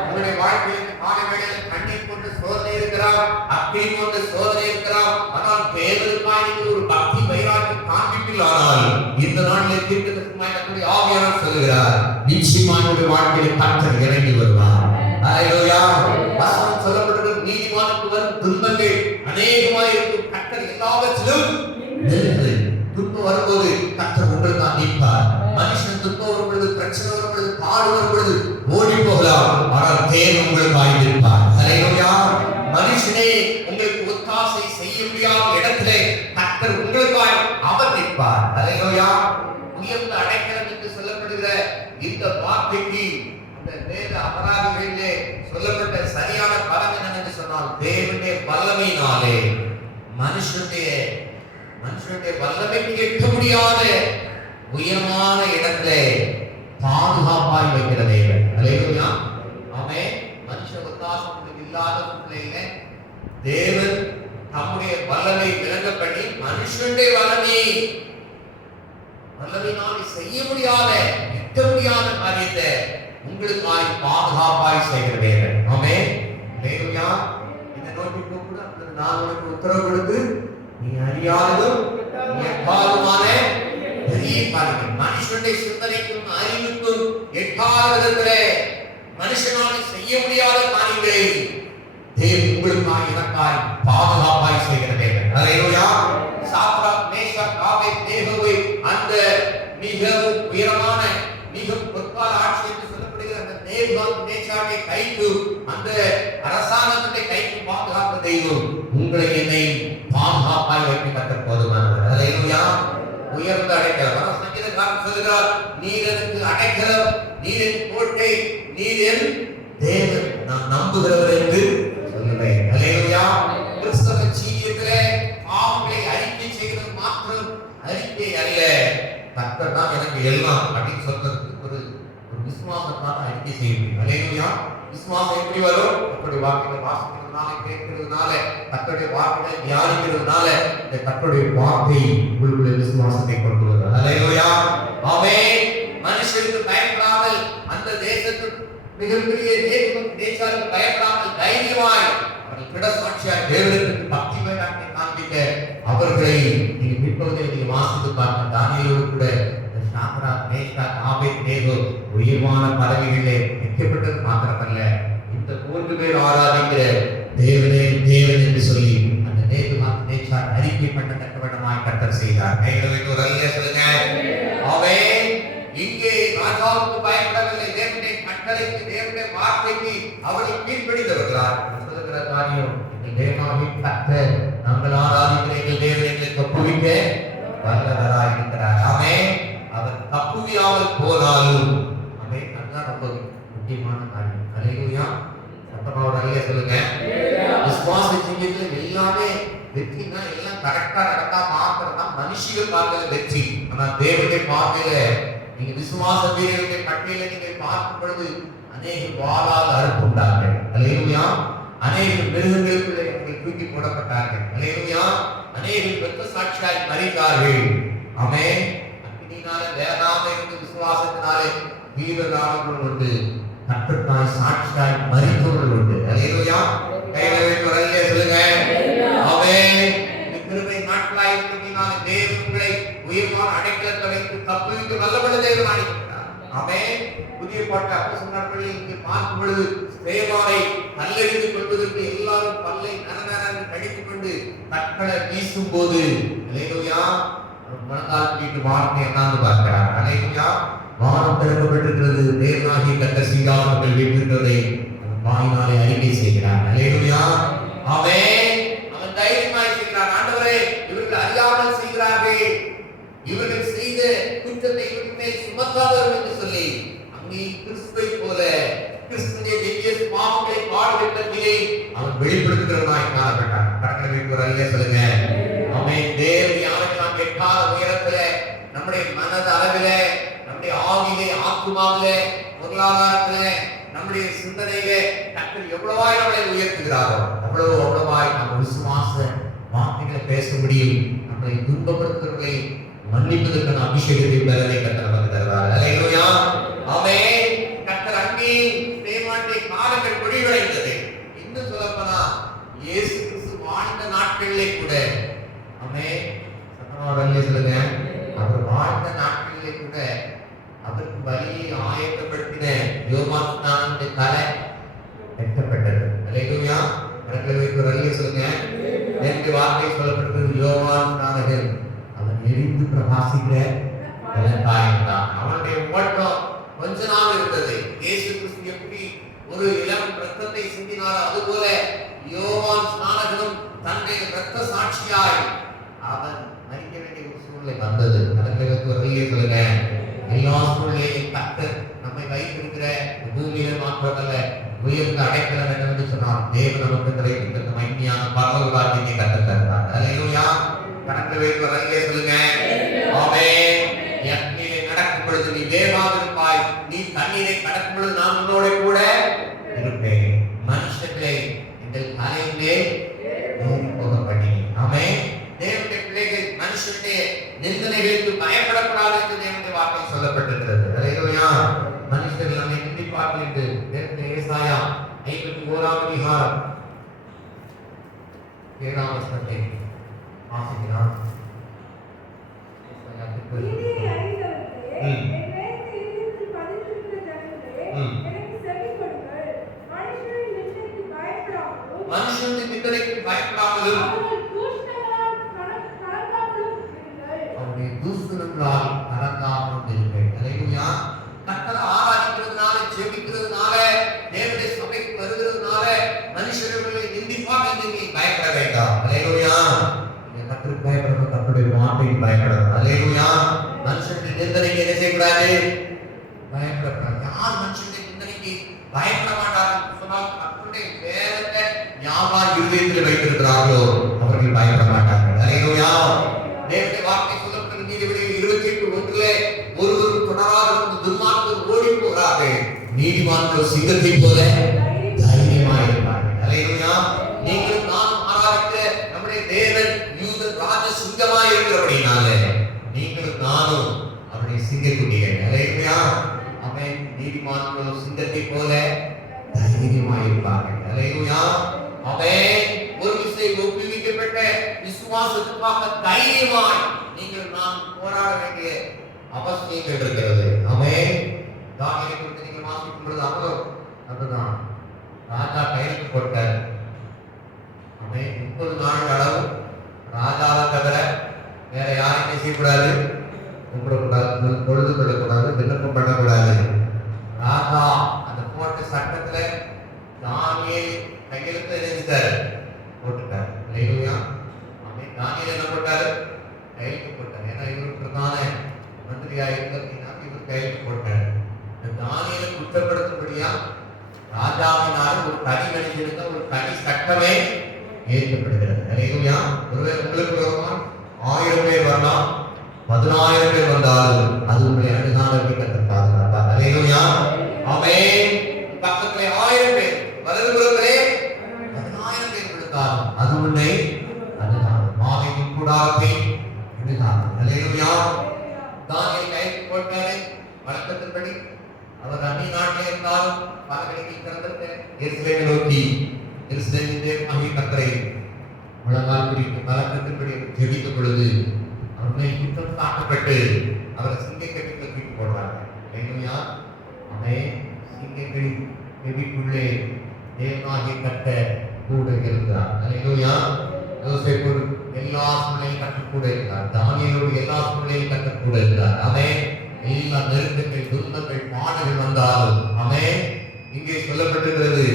உங்களுடைய வாழ்க்கையில் காலை வேளையில் கண்ணீர் கொண்டு சோதனை இருக்கிறார், அக்னி கொண்டு சோதனை இருக்கிறார். ஆனால் தேவனுக்காய் நீங்கள் ஒரு பக்தி வைராக்கியம் காண்பிப்பீர்களானால் இந்த நாளிலே தீர்க்கதரிசனமாய் நம்முடைய ஆவியானவர் சொல்கிறார், நிச்சயமாக உங்களுடைய வாழ்க்கையில் கர்த்தர் இறங்கி வருவார். அல்லேலூயா. வசனம் சொல்லப்பட்டிருக்கிறது, நீதிமானுக்கு வரும் துன்பங்கள் அநேகமாய் இருக்கும், கர்த்தர் எல்லாவற்றிலும் நின்று. துன்பம் வரும்போது கர்த்தர் உங்களுக்கு தான் நிற்பார். மனுஷன் துன்பம் வரும் பொழுது, பிரச்சனை வரும் பொழுது, பாடு வரும் பொழுது ஓடி போகலாம், ஆனால் தேவன் உங்களுக்கு நிற்பார். அல்லேலூயா. மனுஷனே உங்களுக்கு ஒத்தாசை செய்ய முடியாத இடத்திலே கர்த்தர் உங்களுக்காய் அவர் நிற்பார். அல்லேலூயா. உயர்ந்த அடைக்கலம் என்று சொல்லப்படுகிற இந்த வார்த்தைக்கு அந்த வேத அபராதிகளிலே சொல்லப்பட்ட சரியான பலன் என்னன்னு சொன்னால், தேவனுடைய வல்லமையினாலே மனுஷனுடைய வல்லமைக்கு எட்ட முடியாத உயரமான இடத்திலே பாதுகாப்பாய் வைக்கிற தேவன். அல்லேலூயா. ஆமென். மனுஷ ஒத்தாசம் இல்லாத நிலையில தேவன் தம்முடைய வல்லமை விளங்கப்படி மனுஷனுடைய வல்லமையினால் செய்ய முடியாத, எட்ட முடியாத காரியத்தை உங்களுக்காய் பாதுகாப்பாய் செய்கிற தேவன். ஆமென். இந்த நோக்கி கூட நான் உனக்கு உத்தரவு கொடுத்து நீ அறியாததும் எட்டாவதுமான பெரிய காரியம். மனுஷனுடைய சிந்தனைக்கும் அறிவுக்கும் எட்டாத விதத்திலே மனுஷனால் செய்ய முடியாத காரியங்களை தேவன் உங்களுக்காய் எனக்காய் பாதுகாப்பாய் செய்கிற தேவன். அல்லேலூயா. சாத்ராக் மேஷாக் ஆபேத்நேகோவை அந்த மிகவும் உயரமான மிக பொற்கால ஆட்சி என்று சொல்லப்படுகிற அந்த நேபுகாத்நேச்சாரை கைக்கு அந்த அரசாங்கத்தை கைக்கு பாதுகாத்த தெய்வம் உங்களை என்னை பாதுகாப்பாய் வைத்து கத்த போதுமானவர். அல்லேலூயா. உயர்ந்த அடைக்கலம். சங்கீதக்காரன் சொல்கிறார், நீர் எனக்கு அடைக்கலம், நீர் என் கோட்டை, நீர் என் தேவன், நான் நம்புகிறவர் என்று சொல்லுவேன். அல்லேலூயா. கிறிஸ்தவ ஜீவியத்திலே பாவங்களை அறிக்கை செய்கிறது மாத்திரம் அறிக்கை அல்ல, கர்த்தர் தான் எனக்கு எல்லாம் அப்படின்னு சொல்றதுக்கு ஒரு விசுவாசத்தால் அறிக்கை செய்ய முடியும். அல்லேலூயா. விசுவாசம் எப்படி வரும்? கர்த்தருடைய வார்த்தைகளை வாசிக்கிறதுனால, கேட்கிறதுனால, கர்த்தருடைய வார்த்தைகளை தியானிக்கிறதுனால இந்த கர்த்தருடைய வார்த்தை உங்களுடைய விசுவாசத்தை கொண்டு வருகிறது. அல்லேலூயா. ஆமென். மனுஷருக்கு பயப்படாமல் அந்த தேசத்துக்கு மிகப்பெரிய தேசத்துக்கு பயப்படாமல் தைரியமாய் அவர்கள் திட சாட்சியாய் தேவனுக்கு பக்தி வைராக்கியத்தை காண்பிக்க அவர்களை நீங்க மீட்பதை நீங்க வாசித்து பார்க்க. தானியேலோடு கூட சாத்ராக் மேஷாக் ஆபேத்நேகோ உயர்வான பதவிகளிலே வைக்கப்பட்டது மாத்திரமல்ல, இந்த 3 பேர் ஆராதிக்கிற தேவனே தேவன் என்று சொல்லி அந்த நேபுகாத்நேச்சார் அறிக்கை பண்ணத்தக்கவிடமாய் கர்த்தர் செய்தார். கைகளுக்கு ஒரு அல்லேலூயா சொல்லுங்க. ஆமென். இங்கே ராஜாவுக்கு பயப்படவில்லை, தேவனுடைய கட்டளைக்கு தேவனுடைய வார்த்தைக்கு அவர்கள் கீழ்ப்படிந்தவர்களார். சொல்லுகிற காரியம், எங்கள் தேவனாகிய கர்த்தர் நாங்கள் ஆராதிக்கிற எங்கள் தேவன் எங்களுக்கு தப்புவிக்க வல்லவராய் இருக்கிறார். ஆமென். அவர் தப்புவியாமல் போனாலும் ஆமென். அதுதான் ரொம்ப முக்கியமான காரியம். அல்லேலூயா. சத்தமாக அல்லேலூயா சொல்லுங்க. விசுவாச ஜீவியத்தில் எல்லாமே வெற்றினா எல்லாம் கரெக்டா நடக்கா மாத்திரம் தான் மனுஷிய பார்வையில வெற்றி. ஆனா தேவனுடைய பார்வையில நீங்க விசுவாச வீரர்களுடைய கட்டையில நீங்க பார்க்கும் பொழுது அநேக வாளால் அறுப்புண்டார்கள். அல்லேலூயா. அநேக மிருகங்களுக்குள்ளே அவர்கள் தூக்கி போடப்பட்டார்கள். அல்லேலூயா. அநேக பெற்ற சாட்சியாய் மரித்தார்கள். ஆமென். அக்கினியினால வேகாம இருந்த விசுவாசத்தினாலே வீரரானவர்கள் உண்டு, கர்த்தருக்காய் சாட்சியாய் மரித்தவர்கள் உண்டு. அல்லேலூயா. கைகளை வைத்து அல்லேலூயா சொல்லுங்க. ஆமென். கிருபை நாட்களாய் இருந்ததினால தேவன் உங்களை உயர்வான அடைக்கலத்தை வைத்து தப்புவிக்க வல்லவல்ல தேவனாய் இருக்கிறார். ஆமென். புதிய பாட்டு அப்போஸ்தலர்களில் இங்கே பார்க்கும் பொழுது தேவாரை கல்லெறிந்து கொள்வதற்கு எல்லாரும் பல்லை நரநரன்னு கடித்துக் கொண்டு கற்களை வீசும் போது அல்லேலூயா மனதால் வீட்டு வார்த்தை என்னான்னு பார்க்கிறார். அல்லேலூயா. வானம் திறக்கப்பட்டிருக்கிறது, தேவனாகிய கர்த்தர் சிங்காசனத்தில் வீற்றிருக்கிறதை வாயினாலே அறிக்கை செய்கிறார். அல்லேலூயா. ஆமென். அவன் தைரியமாய் செய்கிறார். ஆண்டவரே, இவர்கள் அறியாமல் செய்கிறார்கள், இவர்கள் செய்த குற்றத்தை இவர்கள் மேல் சுமத்தாதவர் என்று சொல்லி அங்கே கிறிஸ்துவை போல கிறிஸ்துவின் திவ்ய பாவங்களை பாடுகின்றதிலே அவன் வெளிப்படுத்துகிறவனாய் காணப்பட்டான். கர்த்தரை ஒரு அல்லேலூயா சொல்லுங்க. ஆமென். தேவன் யாருக்கெல்லாம் எட்டாத உயரத்திலே நம்முடைய மனது அளவிலே, நம்முடைய ஆவியிலே, ஆத்துமாவிலே, பொருளாதாரத்திலே, நம்முடைய சிந்தனையிலே கர்த்தர் எவ்வளவாய் நம்மளை உயர்த்துகிறாரோ அவ்வளவாய் நம்ம விசுவாச வார்த்தைகளை பேச முடியும். நம்மளை துன்பப்படுத்துகிறவர்களை மன்னிப்பதற்கான அபிஷேகத்தை பெறலை கர்த்தர் நமக்கு தருவார். அல்லேலூயா. ஆமென். கர்த்தர் அங்கே தேவனுடைய காலங்கள் முடிவடைந்தது. இன்னும் சொல்லப்போனா இயேசு கிறிஸ்து வாழ்ந்த நாட்களிலே கூட ஆமென். சத்தமாக அல்லேலூயா சொல்லுங்க. அவர் வாழ்ந்த நாட்களிலே கூட அவருக்கு வழியை ஆயத்தப்படுத்தின யோவான் ஸ்நானனுடைய தலை வெட்டப்பட்டது. அல்லேலூயா. கரங்களை வைத்து ஒரு அல்லேலூயா சொல்லுங்க. நேற்று வார்த்தை சொல்லப்பட்டது, யோவான் ஸ்நானகன் அவன் எரிந்து பிரகாசிக்கிற காயம்தான். அவனுடைய ஓட்டம் கொஞ்ச நாள் இருந்தது. இயேசு கிறிஸ்து எப்படி ஒரு இளம் ரத்தத்தை சிந்தினாரோ அதுபோல யோவான் ஸ்நானகனும் தன்னுடைய ரத்த சாட்சியாய் அவன் மரிக்க வேண்டிய ஒரு சூழ்நிலை வந்தது. கரங்களை வைத்து ஒரு அல்லேலூயா சொல்லுங்க. எல்லா சூழ்நிலையும் கர்த்தர் நம்மை வைத்திருக்கிற பூமியில மாத்திரமல்ல உயர்ந்த அடைக்கலம் என்னவென்று சொன்னார். தேவன் நமக்கு கிடைத்திருக்கிற மகிமையான பரலோக ராஜ்யத்தை கர்த்தர் தருகிறார். அல்லேலூயா. கரங்களை வைத்து ஒரு அல்லேலூயா சொல்லுங்க. ஆமென். அக்கினியிலே நடக்கும் பொழுது நீ வேகாது இருப்பாய், நீ தண்ணீரை கடக்கும் பொழுது நான் உன்னோட கூட இருப்பேன். மனுஷர்களை எங்கள் தலையிலே போக பண்ணி. ஆமென். தேவனுடைய பிள்ளைகள் மனுஷனுடைய நிந்தனைகளுக்கு பயப்படக்கூடாது என்று தேவனுடைய வார்த்தை சொல்லப்பட்டிருக்கிறது. அல்லேலூயா. மனுஷர்கள் நம்மை நிந்திப்பார்கள் என்று தேவனுடைய ஏசாயா 51ஆம் அதிகாரம் 7ஆம் வசனத்தை வாசிக்கிறார். நீதியை அறிந்தவர்களே, ம். என் வேதத்தை இருதயத்தில் பதிந்திருக்கிற ஜனங்களே, ம். எனக்கு செவி கொடுங்கள். மனுஷரின் நிந்தைக்கு பயப்படாமலும், மனுஷனுடைய நிந்தனைக்கு பயப்படாமலும் அவர்கள் தூஷணங்களால் கலங்காமலும் இருங்கள். அவருடைய தூஷணங்களால் கலங்காமலும் இருங்கள். அல்லேலூயா. கர்த்தரை ஆராதிக்கிறதுனால, ஜெபிக்கிறதுனால, தேவனுடைய சபைக்கு வருகிறதுனால மனுஷர்களை நிந்திப்பாக நீங்க பயப்பட வேண்டாம். அல்லேலூயா. நீங்க கர்த்தருக்கு பயப்படணும், கர்த்தருடைய வார்த்தைக்கு பயப்படணும். அல்லேலூயா. மனுஷனுடைய நிந்தனைக்கு என்ன செய்யக்கூடாது? பயப்படக்கூடாது. யார் மனுஷனுடைய நிந்தனைக்கு பயப்பட மாட்டார்கள் சொன்னால் கர்த்தருடைய வேதத்தை யார் இருதயத்தில் வைத்திருக்கிறார்களோ அவர்கள் பயப்பட மாட்டார்கள். அல்லேலூயா. தேவனுடைய வார்த்தை சொல்லப்பட்ட நீதிபதிகள் 28:1 ஒருவரும் தொடராத துன்மார்க்கர் ஓடி போகிறார்கள், நீதிமான்கள் சிங்கத்தை போல தைரியமாக இருப்பார்கள். அல்லேலூயா. நீங்களும் நானும் ஆராதிக்க நம்முடைய தேவன் யூத ராஜ சிங்கமாய் இருக்கிறபடினாலே நீங்களும் நானும் அவருடைய சிங்கக்குட்டிகள். அல்லேலூயா. அவன் நீதிமான்கள் சிங்கத்தை போல தைரியமாக இருப்பார்கள். அல்லேலூயா. அவன் ஒரு விசை ஒப்புவிக்கப்பட்ட விசுவாசத்துக்காக தைரியமாய் நீங்கள் நாம் போராட வேண்டிய அவசியங்கள் இருக்கிறது. ஆமென். தானியேலை குறித்து நீங்கள் வாசிக்கும் பொழுது அதுதான் ராஜா கைது போட்டார். ஆமென். 30 நாள் அளவு ராஜாவை தவிர வேற யாரையும் செய்யக்கூடாது, கும்பிடக்கூடாது, பொழுது கொள்ளக்கூடாது, விண்ணப்பம் பண்ணக்கூடாது. ராஜா அந்த போட்ட சட்டத்துல தானியேல் கையெழுத்து எழுதிட்டாரு, போட்டுட்டார். அல்லேலூயா. ஆமென். தானியேல் என்ன போட்டாரு? கையெழுத்து போட்டார். ஏன்னா இவர் பிரதான மந்திரியா இருந்ததுன்னா இவர் கையெழுத்து போட்டார். இந்த தானியேலை குற்றப்படுத்தும்படியா ராஜாவினால் ஒரு தனி மனிதனுக்கு ஒரு தனி சட்டமே ஏற்கப்படுகிறது. அல்லேலூயா. ஒருவேளை உங்களுக்கு விரோதமா 1000 பேர் வரலாம், 10000 பேர் வந்தாலும் அது உங்களை அணுகாதபடி கர்த்தர் பாதுகாப்பார். அல்லேலூயா. ஆமென். பக்கத்திலே 1000 பேர், வலதுபுறத்திலே 10000 பேர் விழுந்தாலும் அது உன்னை அணுகாது. மாலையின் கூடாரத்தை அணுகாது. அல்லேலூயா. தானியேல் கைது போட்டாரு. வழக்கத்தின்படி அவர் அந்நிய நாட்டிலே இருந்தாலும் பாலகடிக்கு திறந்திருக்க எருசலேமை நோக்கி எருசலேமின் தேவனாகிய கர்த்தரை முழங்கால் பிடித்து வழக்கத்தின்படி ஜெபித்த பொழுது அவர்களை குற்றம் சாட்டப்பட்டு அவரை சிங்கக்கட்டிக்குள்ள தூக்கி போடுறாங்க. அல்லேலூயா. அவன் சிங்கக்கடி கெபிக்குள்ளே தேவனாகிய கர்த்தர் கூட இருக்கிறார். அல்லேலூயா. யோசேப்பு எல்லா சூழ்நிலையும் கர்த்தர் கூட இருக்கிறார். தானியேலோடு எல்லா சூழ்நிலையும் கர்த்தர் கூட இருக்கிறார். அவன் எல்லா நெருக்கங்கள், துன்பங்கள், பாடுகள் வந்தாலும் அவன் இங்கே சொல்லப்பட்டிருக்கிறது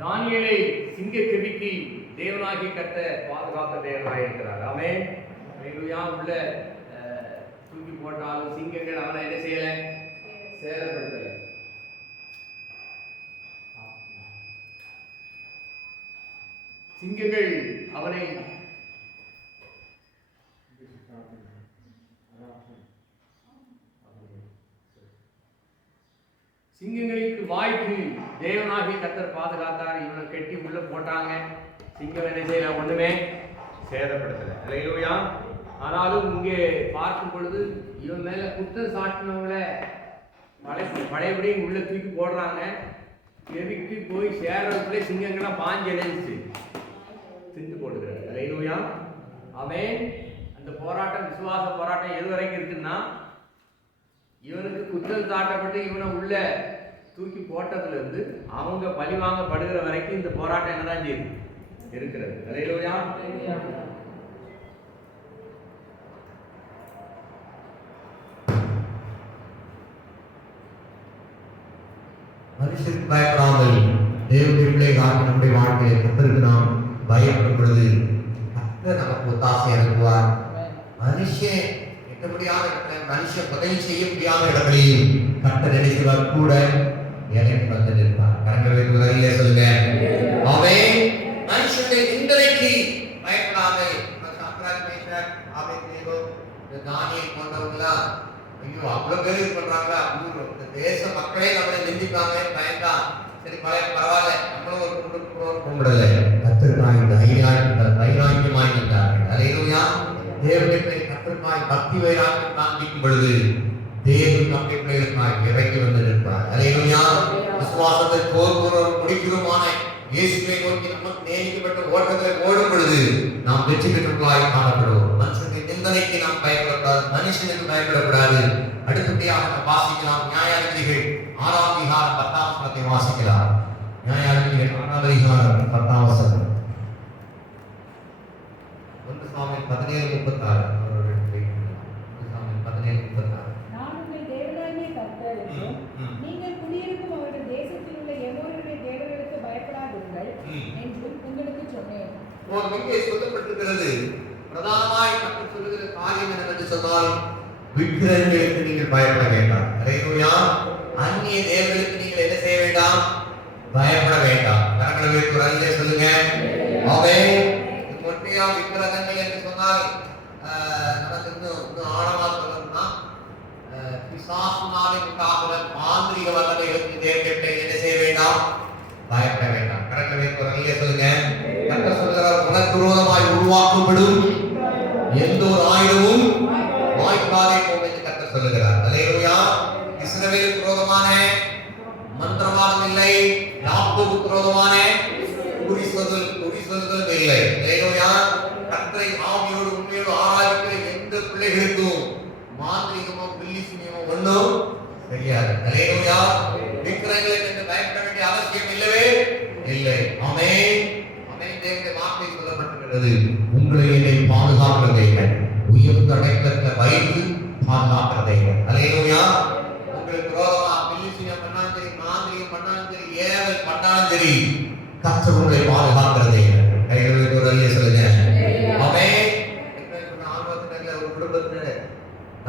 தானியேலை சிங்கக்கெபிக்கு தேவனாகிய கர்த்தர் பாதுகாத்த தேவனாய் இருக்கிறார். ஆமென். அல்லேலூயா. உள்ள தூக்கி போட்டாலும் சிங்கங்கள் அவனை என்ன செய்யல? சேதப்படுத்தல. சிங்கங்கள் அவனை சிங்கங்களுக்கு வாய்க்கு தேவனாகிய கர்த்தர் பாதுகாத்தார். இவனை கட்டி உள்ள போட்டாங்க. சிங்கம் என்ன செய்யல? ஒண்ணுமே சேதப்படுத்தல. அல்லேலூயா. ஆனாலும் இங்கே பார்க்கும் பொழுது இவன் மேல குற்றம் சாட்டினவங்களை பழையபடி உள்ள தூக்கி போடுறாங்க. கெபிக்கு போய் சேர்றதுக்குள்ளே சிங்கங்கள்லாம் பாஞ்சு எழுந்துச்சு திண்டு போட்டுக்கிறாரு. அல்லேலூயா. அவன் அந்த போராட்டம், விசுவாச போராட்டம் எது வரைக்கும் இருக்குன்னா, இவனுக்கு குற்றம் சாட்டப்பட்டு இவனை உள்ள தூக்கி போட்டதுல இருந்து அவங்க பழி வாங்கப்படுகிற வரைக்கும் இந்த போராட்டம் என்னதான் செய்யுது இருக்கிறது. அல்லேலூயா. மனுஷருக்கு பயப்படாமல் தேவனுடைய பிள்ளைகளாக நம்முடைய வாழ்க்கையை கர்த்தருக்கு நாம் பயப்படும் பொழுது கர்த்தர் நமக்கு ஒத்தாசை அனுப்புவார். மனுஷன் எட்ட முடியாத இடத்துல, மனுஷன் உதவி செய்ய முடியாத இடங்களில் கர்த்தர் நினைக்கிறார், கூட எனக்கு வந்து நிற்பார். கரங்களை உதவியே சொல்லுங்க. அவன் மனுஷனுடைய நிந்தனைக்கு பயப்படாமல் ஷட்ரக், ஆபேத்நேகோ, இந்த தானியேல் போன்றவங்கலாம் ஐயோ அவ்வளவு பேர் இது பண்றாங்களா, இந்த தேச மக்களே நம்மளை நிந்திப்பாங்க பயந்தா சரி பரவாயில்ல நம்மளும் ஒரு கும்பிடல. கர்த்தருக்காய் வைராக்கியமாய் நின்றார்கள். அல்லேலூயா. தேவனுடைய கர்த்தருக்காய் பக்தி வைராக்கியம் காண்பிக்கும் பொழுது தேவன் நம்முடைய பிள்ளைகளுக்காய் இறங்கி வந்து நிற்பார். அல்லேலூயா. விசுவாசத்தை போர் முடிக்கிறோமான இயேசுவை நோக்கி நமக்கு நியமிக்கப்பட்ட ஓட்டத்தில் ஓடும் பொழுது நாம் வெற்றி பெற்றவர்களாய் காணப்படுவோம். மனுஷனுடைய நிந்தனைக்கு நாம் பயப்படக்கூடாது, மனுஷனுக்கு பயப்படக்கூடாது. அடுத்தபடியாக நாம் வாசிக்கலாம் நியாயாதிபதிகள் 6ஆம் அதிகாரம் 10ஆம் வசனத்தை வாசிக்கலாம். நியாயாதிபதிகள் 6ஆம் அதிகாரம் 10ஆம் வசனம். 1 சாமுவேல் 17:36. 1 சாமுவேல் 17:36. நான் உங்கள் தேவனாகிய கர்த்தர் என்றும், நீங்கள் குடியிருக்கும் அவர்கள் தேசத்தில் உள்ள எமோரியருடைய தேவர்களுக்கு பயப்படாதீர்கள் என்றும் உங்களுக்கு சொன்னேன். இங்கே சொல்லப்பட்டிருக்கிறது பிரதானமாய் கர்த்தர் சொல்லுகிற காரியம் என்னவென்று சொன்னால் விக்கிரகங்களுக்கு நீங்கள் பயப்பட வேண்டாம். அல்லேலூயா. அந்நிய தேவர்களுக்கு நீங்கள் என்ன செய்ய வேண்டாம்? பயப்பட வேண்டாம். கரங்களை குரலிலே சொல்லுங்க. ஆமென். மொட்டையா விக்கிரகங்கள் என்று சொன்னால் நமக்கு இன்னும் ஆழமா சொல்லணும்னா பிசாசுனாலே உண்டாகிற மாந்திரிக வல்லமைகளுக்கு தேவர்களை என்ன செய்ய வேண்டாம்? பயப்பட வேண்டாம். கரங்களை குரலிலே சொல்லுங்க. கர்த்தர் சொல்கிறார், உனக்கு விரோதமாய் உருவாக்கப்படும் எந்த ஒரு ஆயுதமும் வாய்க்காதே போகும் என்று கர்த்தர் சொல்லுகிறார். அல்லேலூயா. இஸ்ரவேலுக்கு விரோதமான மந்திரவாதம் இல்லை, யாக்கோபுக்கு விரோதமான குறி சொல்லுதல் இல்லை. அல்லேலூயா. கர்த்தரை ஆவியோடு உண்மையோடு ஆராய்க்கிற எந்த பிள்ளைகளுக்கும் மாந்திரிகமோ பில்லிசுனியமோ ஒன்றும் தெரியாது. அல்லேலூயா. விக்கிரகங்களை கண்டு பயப்பட வேண்டிய அவசியம் இல்லவே இல்லை. ஆமென். ஆமென். தேவனுடைய வார்த்தை சொல்லப்பட்டிருக்கிறது, உங்களை என்னை பாதுகாக்கிற தேவன், உயர்ந்த அடைக்கலத்தில் வைத்து பாதுகாக்கிற தேவன். அல்லேலூயா. உங்களுக்கு விரோதமா பில்லிசுனியம் பண்ணாலும் சரி, மாந்திரிகம் பண்ணாலும் சரி, ஏவல் பண்ணாலும் சரி, கர்த்தர் உங்களை பாதுகாக்கிற தேவன். கைகளை குரலிலே சொல்லுங்க. ஆமென். ஒரு குடும்பத்துல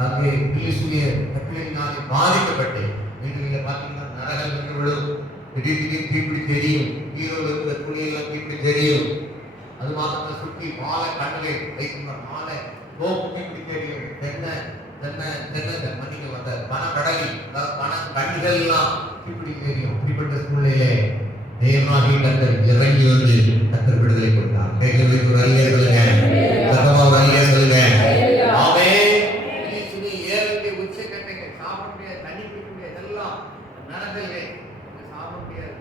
அங்கே பில்லிசுனிய கட்டிலினாலே பாதிக்கப்பட்டு வீடுகளில் பார்த்தீங்கன்னா நரகம் என்று விடும், திடீர்னு தீப்பிடி தெரியும், ஹீரோவில் இருக்கிற துணியெல்லாம் தீப்பிடி தெரியும். அது மாத்திரம் சுற்றி மாலை கண்ணிலே வைக்கின்ற மாலை தீப்பிடி தெரியும். தென்னை மண்ணில் வந்த பணக்கடலில் பண கண்ணிகள் எல்லாம் தீப்பிடி தெரியும். இப்படிப்பட்ட சூழ்நிலையிலே தேவனாகிய கர்த்தர் இறங்கி வந்து கர்த்தர் விடுதலை கொடுத்தார். கைகளை ஒரு அல்லே சொல்லுங்க. சத்தமா ஒரு அல்லே சொல்லுங்க. ஆமென். பில்லிசுனி ஏவலுடைய உச்சக்கட்டைகள் சாப்பிட முடியாது, தண்ணி குடிக்க முடியாது, இதெல்லாம் நடந்தல்கள் சாப்பிட முடியாது.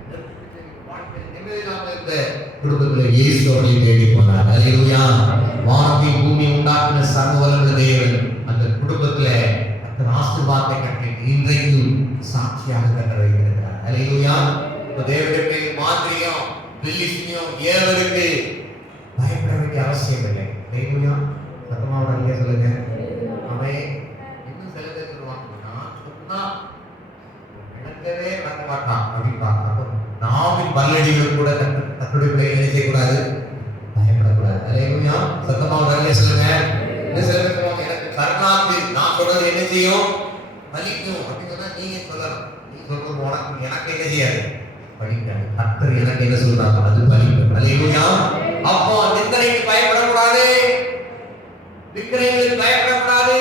வாழ்க்கையில் நிம்மதி இல்லாமல் இருந்த குடும்பத்தில் இயேசு அவரை தேடி போனார். அல்லேலூயா. வானத்தை பூமி உண்டாக்கின சர்வவல்லமை தேவன் அந்த குடும்பத்தில் கர்த்தர் ஆசீர்வாதத்தை கட்டி இன்றைக்கும் சாட்சியாக கர்த்தர் வைத்திருக்கிறார். அல்லேலூயா. தேவனுடைய மாந்திரியம் பில்லிசுனியம் ஏவலுக்கு பயப்பட வேண்டிய அவசியம் இல்லை. அல்லேலூயா. சத்தமாக அல்லே சொல்லுங்க. ஆமென். இன்னும் சில பேர் சொல்லுவாங்கன்னா சொன்னா நடக்கவே நடக்க மாட்டான் அப்படின்பாங்க. அப்போ நாவின் பல்லடிகள் கூட தன்னுடைய பிள்ளைகளை என்ன செய்யக்கூடாது? பயப்படக்கூடாது. அல்லேலூயா. சத்தமாக அல்லே சொல்லுங்க. இன்னும் சில பேர் சொல்லுவாங்க, எனக்கு கருணாந்தி நான் சொல்றது என்ன செய்யும்? பலிக்கும் அப்படின்னு சொன்னா நீங்க சொல்லலாம். நீ சொல்றது உனக்கு எனக்கு என்ன செய்யாது? படிக்காது. கர்த்தர் எனக்கு என்ன சொல்றாங்க? அது பலிக்கும். அல்லேலூயா. அப்போ நிந்தனைக்கு பயப்படக்கூடாது, விக்கிரகங்களுக்கு பயப்படக்கூடாது.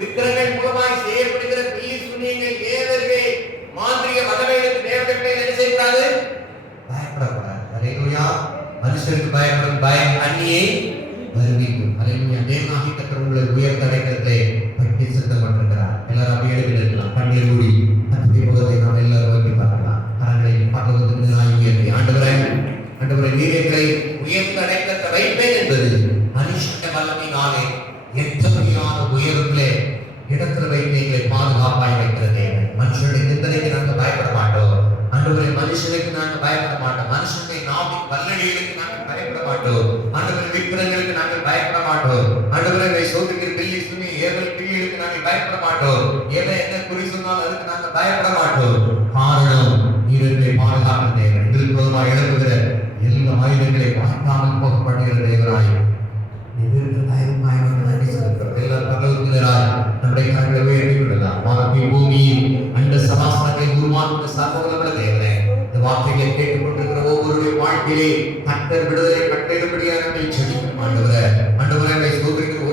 விக்கிரகங்கள் மூலமாய் செய்யப்படுகிற பில்லிசுனியங்கள் ஏவல்கள் மாந்திரிக வல்லமைகளுக்கு தேவனுடைய என்ன செய்யக்கூடாது? பயப்படக்கூடாது. அல்லேலூயா. மனுஷருக்கு பயப்படும் பயம் அந்நியை வருவிக்கும். அல்லேலூயா. தேவனாகிய கர்த்தர் உங்களை உயர்ந்த அடைக்கலத்தை பற்றி சித்தப்பட்டிருக்கிறார். எல்லாரும் அப்படியே எடுக்கலாம். கண்ணீர் மூடி கர்த்தருடைய முகத்தை நாம் எல்லாரும் நோக்கி பார்க்கலாம். கரங்களை பரலோகத்துக்கு நேராக உயர்த்தி, ஆண்டவரே நீர் எங்களை உயர்ந்த அடைக்கலத்தை வைப்பேன் என்பது மனுஷனுடைய வல்லமையினாலே எத்தனையான உயர்வுகளே இடத்துல வைத்து எங்களை பாதுகாப்பாய் வைக்கிற தேவன். மனுஷனுடைய நிந்தனைக்கு நாங்கள் பயப்பட மாட்டோம். ஆண்டவரே மனுஷனுக்கு நாங்கள் பயப்பட மாட்டோம். மனுஷனுடைய நாவின் வல்லடிகளுக்கு நாங்கள் பயப்பட மாட்டோம். ஆண்டவரே விக்கிரகங்களுக்கு நாங்கள் பயப்பட மாட்டோம். ஆண்டவரே சோதிக்கிற பில்லிசுனி ஏவல் பிள்ளைகளுக்கு நாங்கள் பயப்பட மாட்டோம். ஏதோ என்ன குறி சொன்னாலும் அதுக்கு நாங்கள் பயப்பட மாட்டோம். காரணம் நீர் எங்களை பாதுகாக்கிற தேவன். எங்களுக்கு போதுமாக எழுப்புகிற எல்லா ஆயுதங்களை பார்க்காமல் போகப்படுகிற தேவனாய் நம்முடைய கரங்களை உயர்த்தி விடலாம். வானத்தையும் பூமியும் அண்ட சராசரங்களை உருவாக்குகிற சர்வவல்லமை தேவனே, இந்த வார்த்தைகளை கேட்டுக்கொண்டிருக்கிற ஒவ்வொருடைய வாழ்க்கையிலே கர்த்தர் விடுதலை கட்டளையிடும்படியாக நம்மை ஜெபிக்கிறோம். ஆண்டவரே, ஆண்டவரே, ஸ்தோத்திரிக்கிறோம்.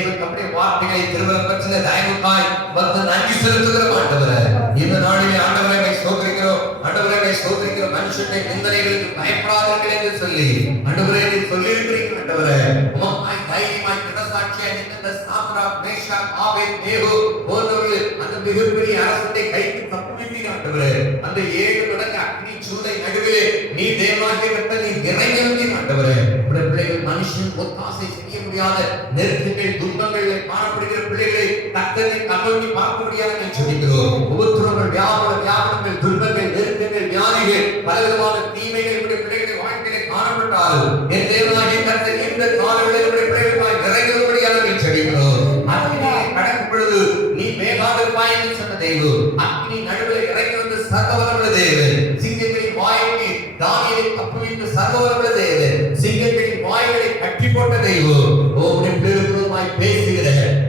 தேவன் நம்முடைய வார்த்தைகளை திரும்ப பெற்ற தயவுக்காய் வந்து நன்றி செலுத்துகிறோம் ஆண்டவரே. இந்த நாளிலே ஆண்டவரை ஸ்தோத்திரிக்கிறோம். ஆண்டவரை ஸ்தோத்திரிக்கிறோம். மனுஷனை நிந்தனைகளுக்கு பயப்படாதீர்கள் என்று சொல்லி ஆண்டவரே நீர் சொல்லி இருக்கிறீர்கள். ஆண்டவரே உமக்காய் தைரியமாய் திடசாட்சியாய் நின்ற சாத்ராக் மேஷாக் ஆபேத்நேகோ போன்றவர்கள் அந்த மிகப்பெரிய அரசத்தை கைக்கு தப்புவித்தீர் ஆண்டவரே. அந்த 7 மடங்கு அக்னி சூளை நடுவிலே நீ தேவனாகிய கர்த்தர் நீ இறங்கினீர் ஆண்டவரே. உடைய பிள்ளைகள் மனுஷன் ஒத்தாசை செய்ய முடியாத நெருக்கங்கள் துன்பங்களில் காணப்படுகிற பிள்ளைகளை கர்த்தரை கண்ணோக்கி பார்க்கும்படியாக நான் சொல்கிறோம். உபத்திரவங்கள் வியாபனங்கள் துன்பங்கள் நெருக்கங்கள் வியாதிகள் பலவிதமான தீமைகள் உடைய பிள்ளைகளை வாழ்க்கையிலே காணப்பட்டாலும் என் தேவனாகிய கர்த்தர் இந்த காலங்களில் உடைய பிள்ளைகளுக்காய் இறங்கும்படியாக நான் சொல்கிறோம். அக்னியை கடக்கும் பொழுது நீ மேகாதிருப்பாய் என்று சொன்ன தெய்வம் அக்னி நடுவில் இறங்கி வந்து சர்வவல்லமையுள்ள தேவன். சிங்கங்களின் வாய்க்கு தானியேலை தப்புவித்த சர்வவல்லமையுள்ள தேவன். சிங்கங்களின் வாய்களை கட்டி போட்ட தெய்வம். உம்முடைய பிள்ளைகளுமாய் பேசுகிற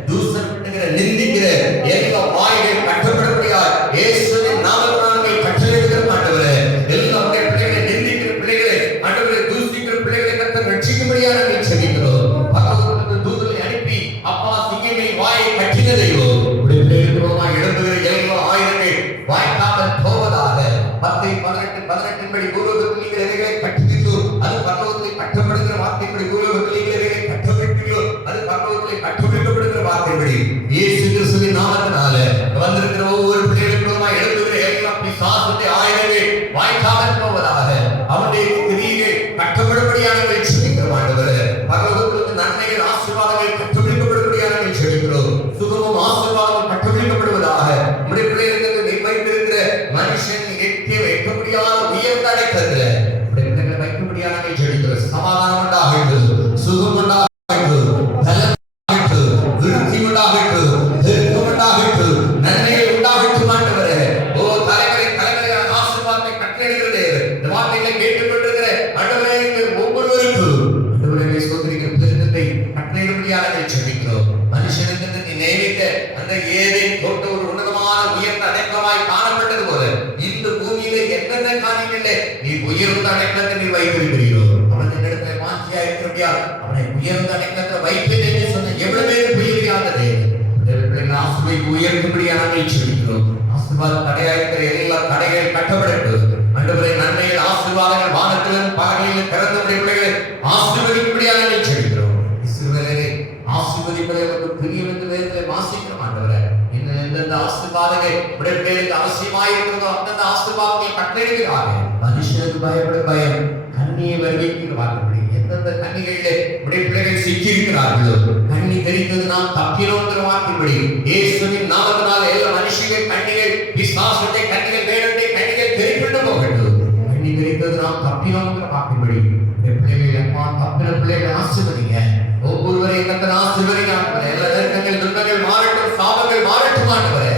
தூஷணம் பண்ணுகிற நிந்திக்கிற எல்லா வாய்கள் கட்டப்படும்படியாய் இயேசுவின் நாமத்தினாலே கட்டளையிடுகிறோம் ஆண்டவரே. எல்லா உடைய பிள்ளைகளை நிந்திக்கிற பிள்ளைகளை ஆண்டவரே தூஷிக்கிற பிள்ளைகளை கர்த்தர் ரட்சிக்கும்படியாக நாங்கள் செபிக்கிறோம். பரலோகத்திலிருந்து தூதர்களை அனுப்பி அப்பா சிங்கங்களின் வாயை கட்டின தெய்வம். உடைய பிள்ளைகளுமாய் எழும்புகிற எல்லா ஆயுதங்கள் வாய்க்காமல் போவதாக 10-18 படி பூலோகத்தில் நீங்கள் எதைகளை கட்டுவீர்களோ அது பரலோகத்தில் கட்டப்படுகிற வார்த்தைப்படி பூலோகத்தில் நீங்கள் எதைகளை கட்டப்படுகிறீர்களோ அது பரலோகத்தில் கட்டமைக்கப்படுகிற வார்த்தைப்படி இயேசு கிறிஸ்துவின் நாமத்தினாலே வந்திருக்கிற ஒவ்வொரு பிள்ளைகளுக்குமாய் எழும்புகிற எல்லா பிசாசுடைய ஆயுதங்கள் வாய்க்காமல் போவதாக அவனுடைய கிரியைகள் கட்டப்படும்படியாக நாங்கள் செபிக்கிறோம் ஆண்டவரே. பரலோகத்திலிருந்து நன்மைகள் ஆசீர்வாதங்கள் கட்டமைக்கப்படும்படியாக நாங்கள் செபிக்கிறோம். சுகமும் ஆசீர்வாதமும் கட்டமைக்கப்படுவதாக நம்முடைய பிள்ளைகளுக்கு வைத்திருக்கிற மனுஷன் எட்டி வைக்க முடியாத உயர்ந்த அடைக்கலத்திலே பிள்ளைகளை வைக்க முடியாத நாங்கள் செபிக்கிறோம். சமாதானம் உண்டாகட்டும், சுகம் உண்டாகட்டும், பலம் உண்டாகட்டும், விருத்தி உண்டாகட்டும், திருத்தம் உண்டாகட்டும், நன்மைகள் உண்டாகட்டும் ஆண்டவரே. ஓ தலைமுறை ஆசீர்வாதத்தை கட்டளையிடுகிறதே இந்த வார்த்தைகளை கேட்டுக்கொண்டிருக்கிற ஆண்டவரே ஒவ்வொருவருக்கும் ஆண்டவரே சோதரிக்கிற திருத்தத்தை கட்டளையிடும்படியாக நாங்கள் செபிக்கிறோம். மனுஷனுக்கு நீ நியமித்த அந்த ஏதேன் தோட்ட ஒரு உன்னதமான உயர்ந்த அடைக்கலமாய் காணப்பட்டது போல இந்த பூமியில என்னென்ன காரியங்களிலே நீ உயர்ந்த அடைக்கலத்தை நீ வைத்திருக்கிறீரோ அவன் இடத்துல மாற்றியா இருக்கிறபடியா அவனை உயர்ந்த அடைக்கலத்தை வைப்பேன் என்று சொன்ன எவ்வளவு பேர் புரியாததே ஆசுவை உயர்த்தும்படியாக நாங்கள் செபிக்கிறோம். ஆசீர்வாத தடையாயிருக்கிற எல்லா தடைகள் கட்டப்படட்டும் ஆண்டவரே. நன்மைகள் ஆசீர்வாதங்கள் வானத்திலும் பகலிலும் திறந்தபடி பிள்ளைகளை ஆசீர்வதிக்கும்படியாக நாங்கள் செபிக்கிறோம். இஸ்ரவேலரே ஆசீர்வதிப்பதை நமக்கு பிரியம் என்று வேதத்திலே வாசிக்கிறோம் ஆண்டவரே. எந்தெந்த ஆசீர்வாதங்கள் உடைய பிள்ளைகளுக்கு அவசியமாயிருக்கிறதோ அந்தந்த ஆசீர்வாதங்களை கட்டளையிடுகிறார்கள். மனுஷனுக்கு பயப்படும் பயம் கண்ணியை வருவிக்கிற வார்த்தைப்படி எந்தெந்த கண்ணிகளிலே உடைய பிள்ளைகள் சிக்கியிருக்கிறார்களோ கண்ணி தெரிந்தது நாம் தப்பினோங்கிற வார்த்தைப்படி இயேசுவின் நாமத்தினால எல்லா மனுஷங்கள் கண்ணிகள் பிசாசுடைய கண்ணிகள் வேடத்தை கண்ணிகள் தெரிவிட்டு போகட்டும். கண்ணி தெரிந்தது நாம் தப்பினோங்கிற வார்த்தைப்படி பிள்ளைகள் அம்மா தப்பின பிள்ளைகளை ஆசீர்வதிங்க. ஒவ்வொருவரையும் கர்த்தர் ஆசீர்வதிங்க ஆண்டவரே. எல்லா நெருக்கங்கள் துன்பங்கள் மாறட்டும், சாபங்கள் மாறட்டும் ஆண்டவரே.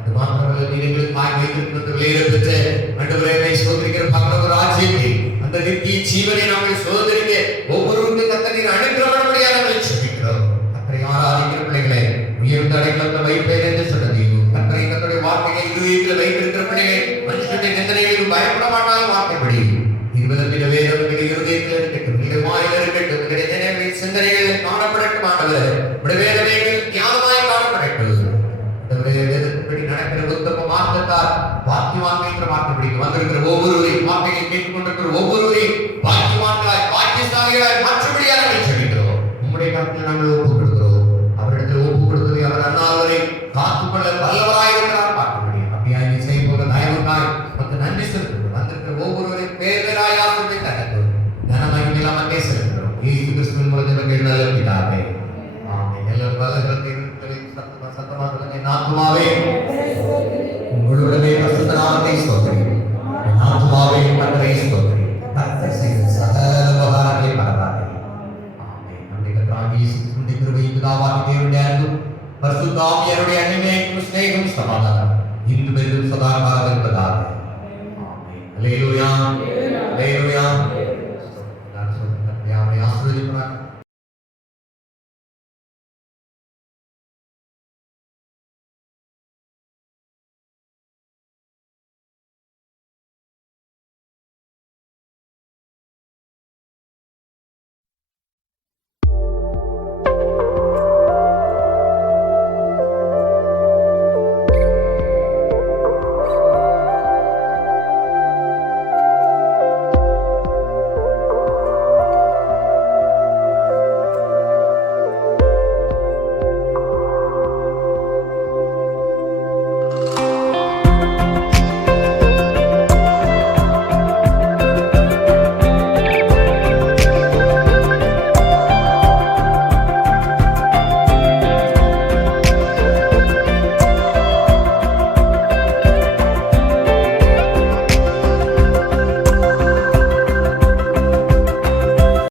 அது மாத்திரமல்ல நீங்களுக்கு வாய் வைத்திருக்கிறது வேறு ஆண்டவரே சோதரிக்கிற பரலோக ராஜ்யத்தை அந்த நித்திய ஜீவனை நாங்கள் சோதரிக்க ஒவ்வொருவருக்கும் கர்த்தர் நீர் அனுக்கிரகப்படியாக நாங்கள் செபிக்கிறோம். கர்த்தரை ஆராதிக்கிற பிள்ளைகளை உயர்ந்த அடைக்கலத்தை வைப்பேன் என்று சொன்னது கர்த்தரை கர்த்தருடைய வார்த்தையை இதயத்தில் வைத்திருக்கிற பிள்ளைகளை மனுஷனுடைய நிந்தனைகளுக்கு பயப்பட மாட்டாங்க வார்த்தைப்படி இருபதத்தில வேதம் இருதயத்தில் இருக்கட்டும், வாயில் இருக்கட்டும், நினைவுகளின் சிந்தனைகளில் காணப்படட்டும் ஆண்டவரே. வேதமே ஞானமாய் காணப்படட்டும். வேதத்தின்படி நடக்கிற உத்தம மார்க்கத்தால் வாக்கியவான்கிற வார்த்தைப்படி வந்திருக்கிற ஒவ்வொருவரையும் வார்த்தையை கேட்டுக்கொண்டிருக்கிற ஒவ்வொருவரையும் வாக்கியவான்களாய் வாக்கியசாலிகளாய் மாற்றும்படியாக நாங்கள் செபிக்கிறோம். உம்முடைய கருத்தில் நாங்கள் ஒப்புக் கொடுக்கிறோம். அவரிடத்தில் ஒப்புக் கொடுத்ததை அவர் அண்ணாவரை காத்துக்கொள்ள வல்லவராயிருக்கிறார் பார்க்கக்கூடிய அப்படியாக நீ செய்ய போகிற தயவுக்காய் மற்ற நன்றி செலுத்துகிறோம். வந்திருக்கிற ஒவ்வொருவரையும் பேராய் ஆசிர்வதித்து தரட்டும். கனமகிமை எல்லாம் செலுத்துகிறோம். இயேசு கிறிஸ்துவின் மூலம் ஜெபங்கள் நல்ல பிதாவே. ஆமென். எல்லாரும் வல்லவரத்தை சத்தமாக சொல்லுங்க. ஆத்துமாவே உங்களுடைய பரிசுத்த நாமத்தை ஸ்தோத்திரி. ஆத்துமாவே கர்த்தரை ஸ்தோத்திரி. கர்த்தர் செய்த சகல உபகாரங்களை மறவாதே. ஆமென். நம்முடைய கர்த்தராகிய இயேசு கிறிஸ்துவின் கிருபையும் பிதாவாகிய தேவனுடைய அன்பும் பரிசுத்த ஆவியானவருடைய அன்பினையும் ஸ்நேகமும் சமாதானம் இன்றும் என்றும் சதா காலம் இருப்பதாக. ஆமென். அல்லேலூயா. அல்லேலூயா.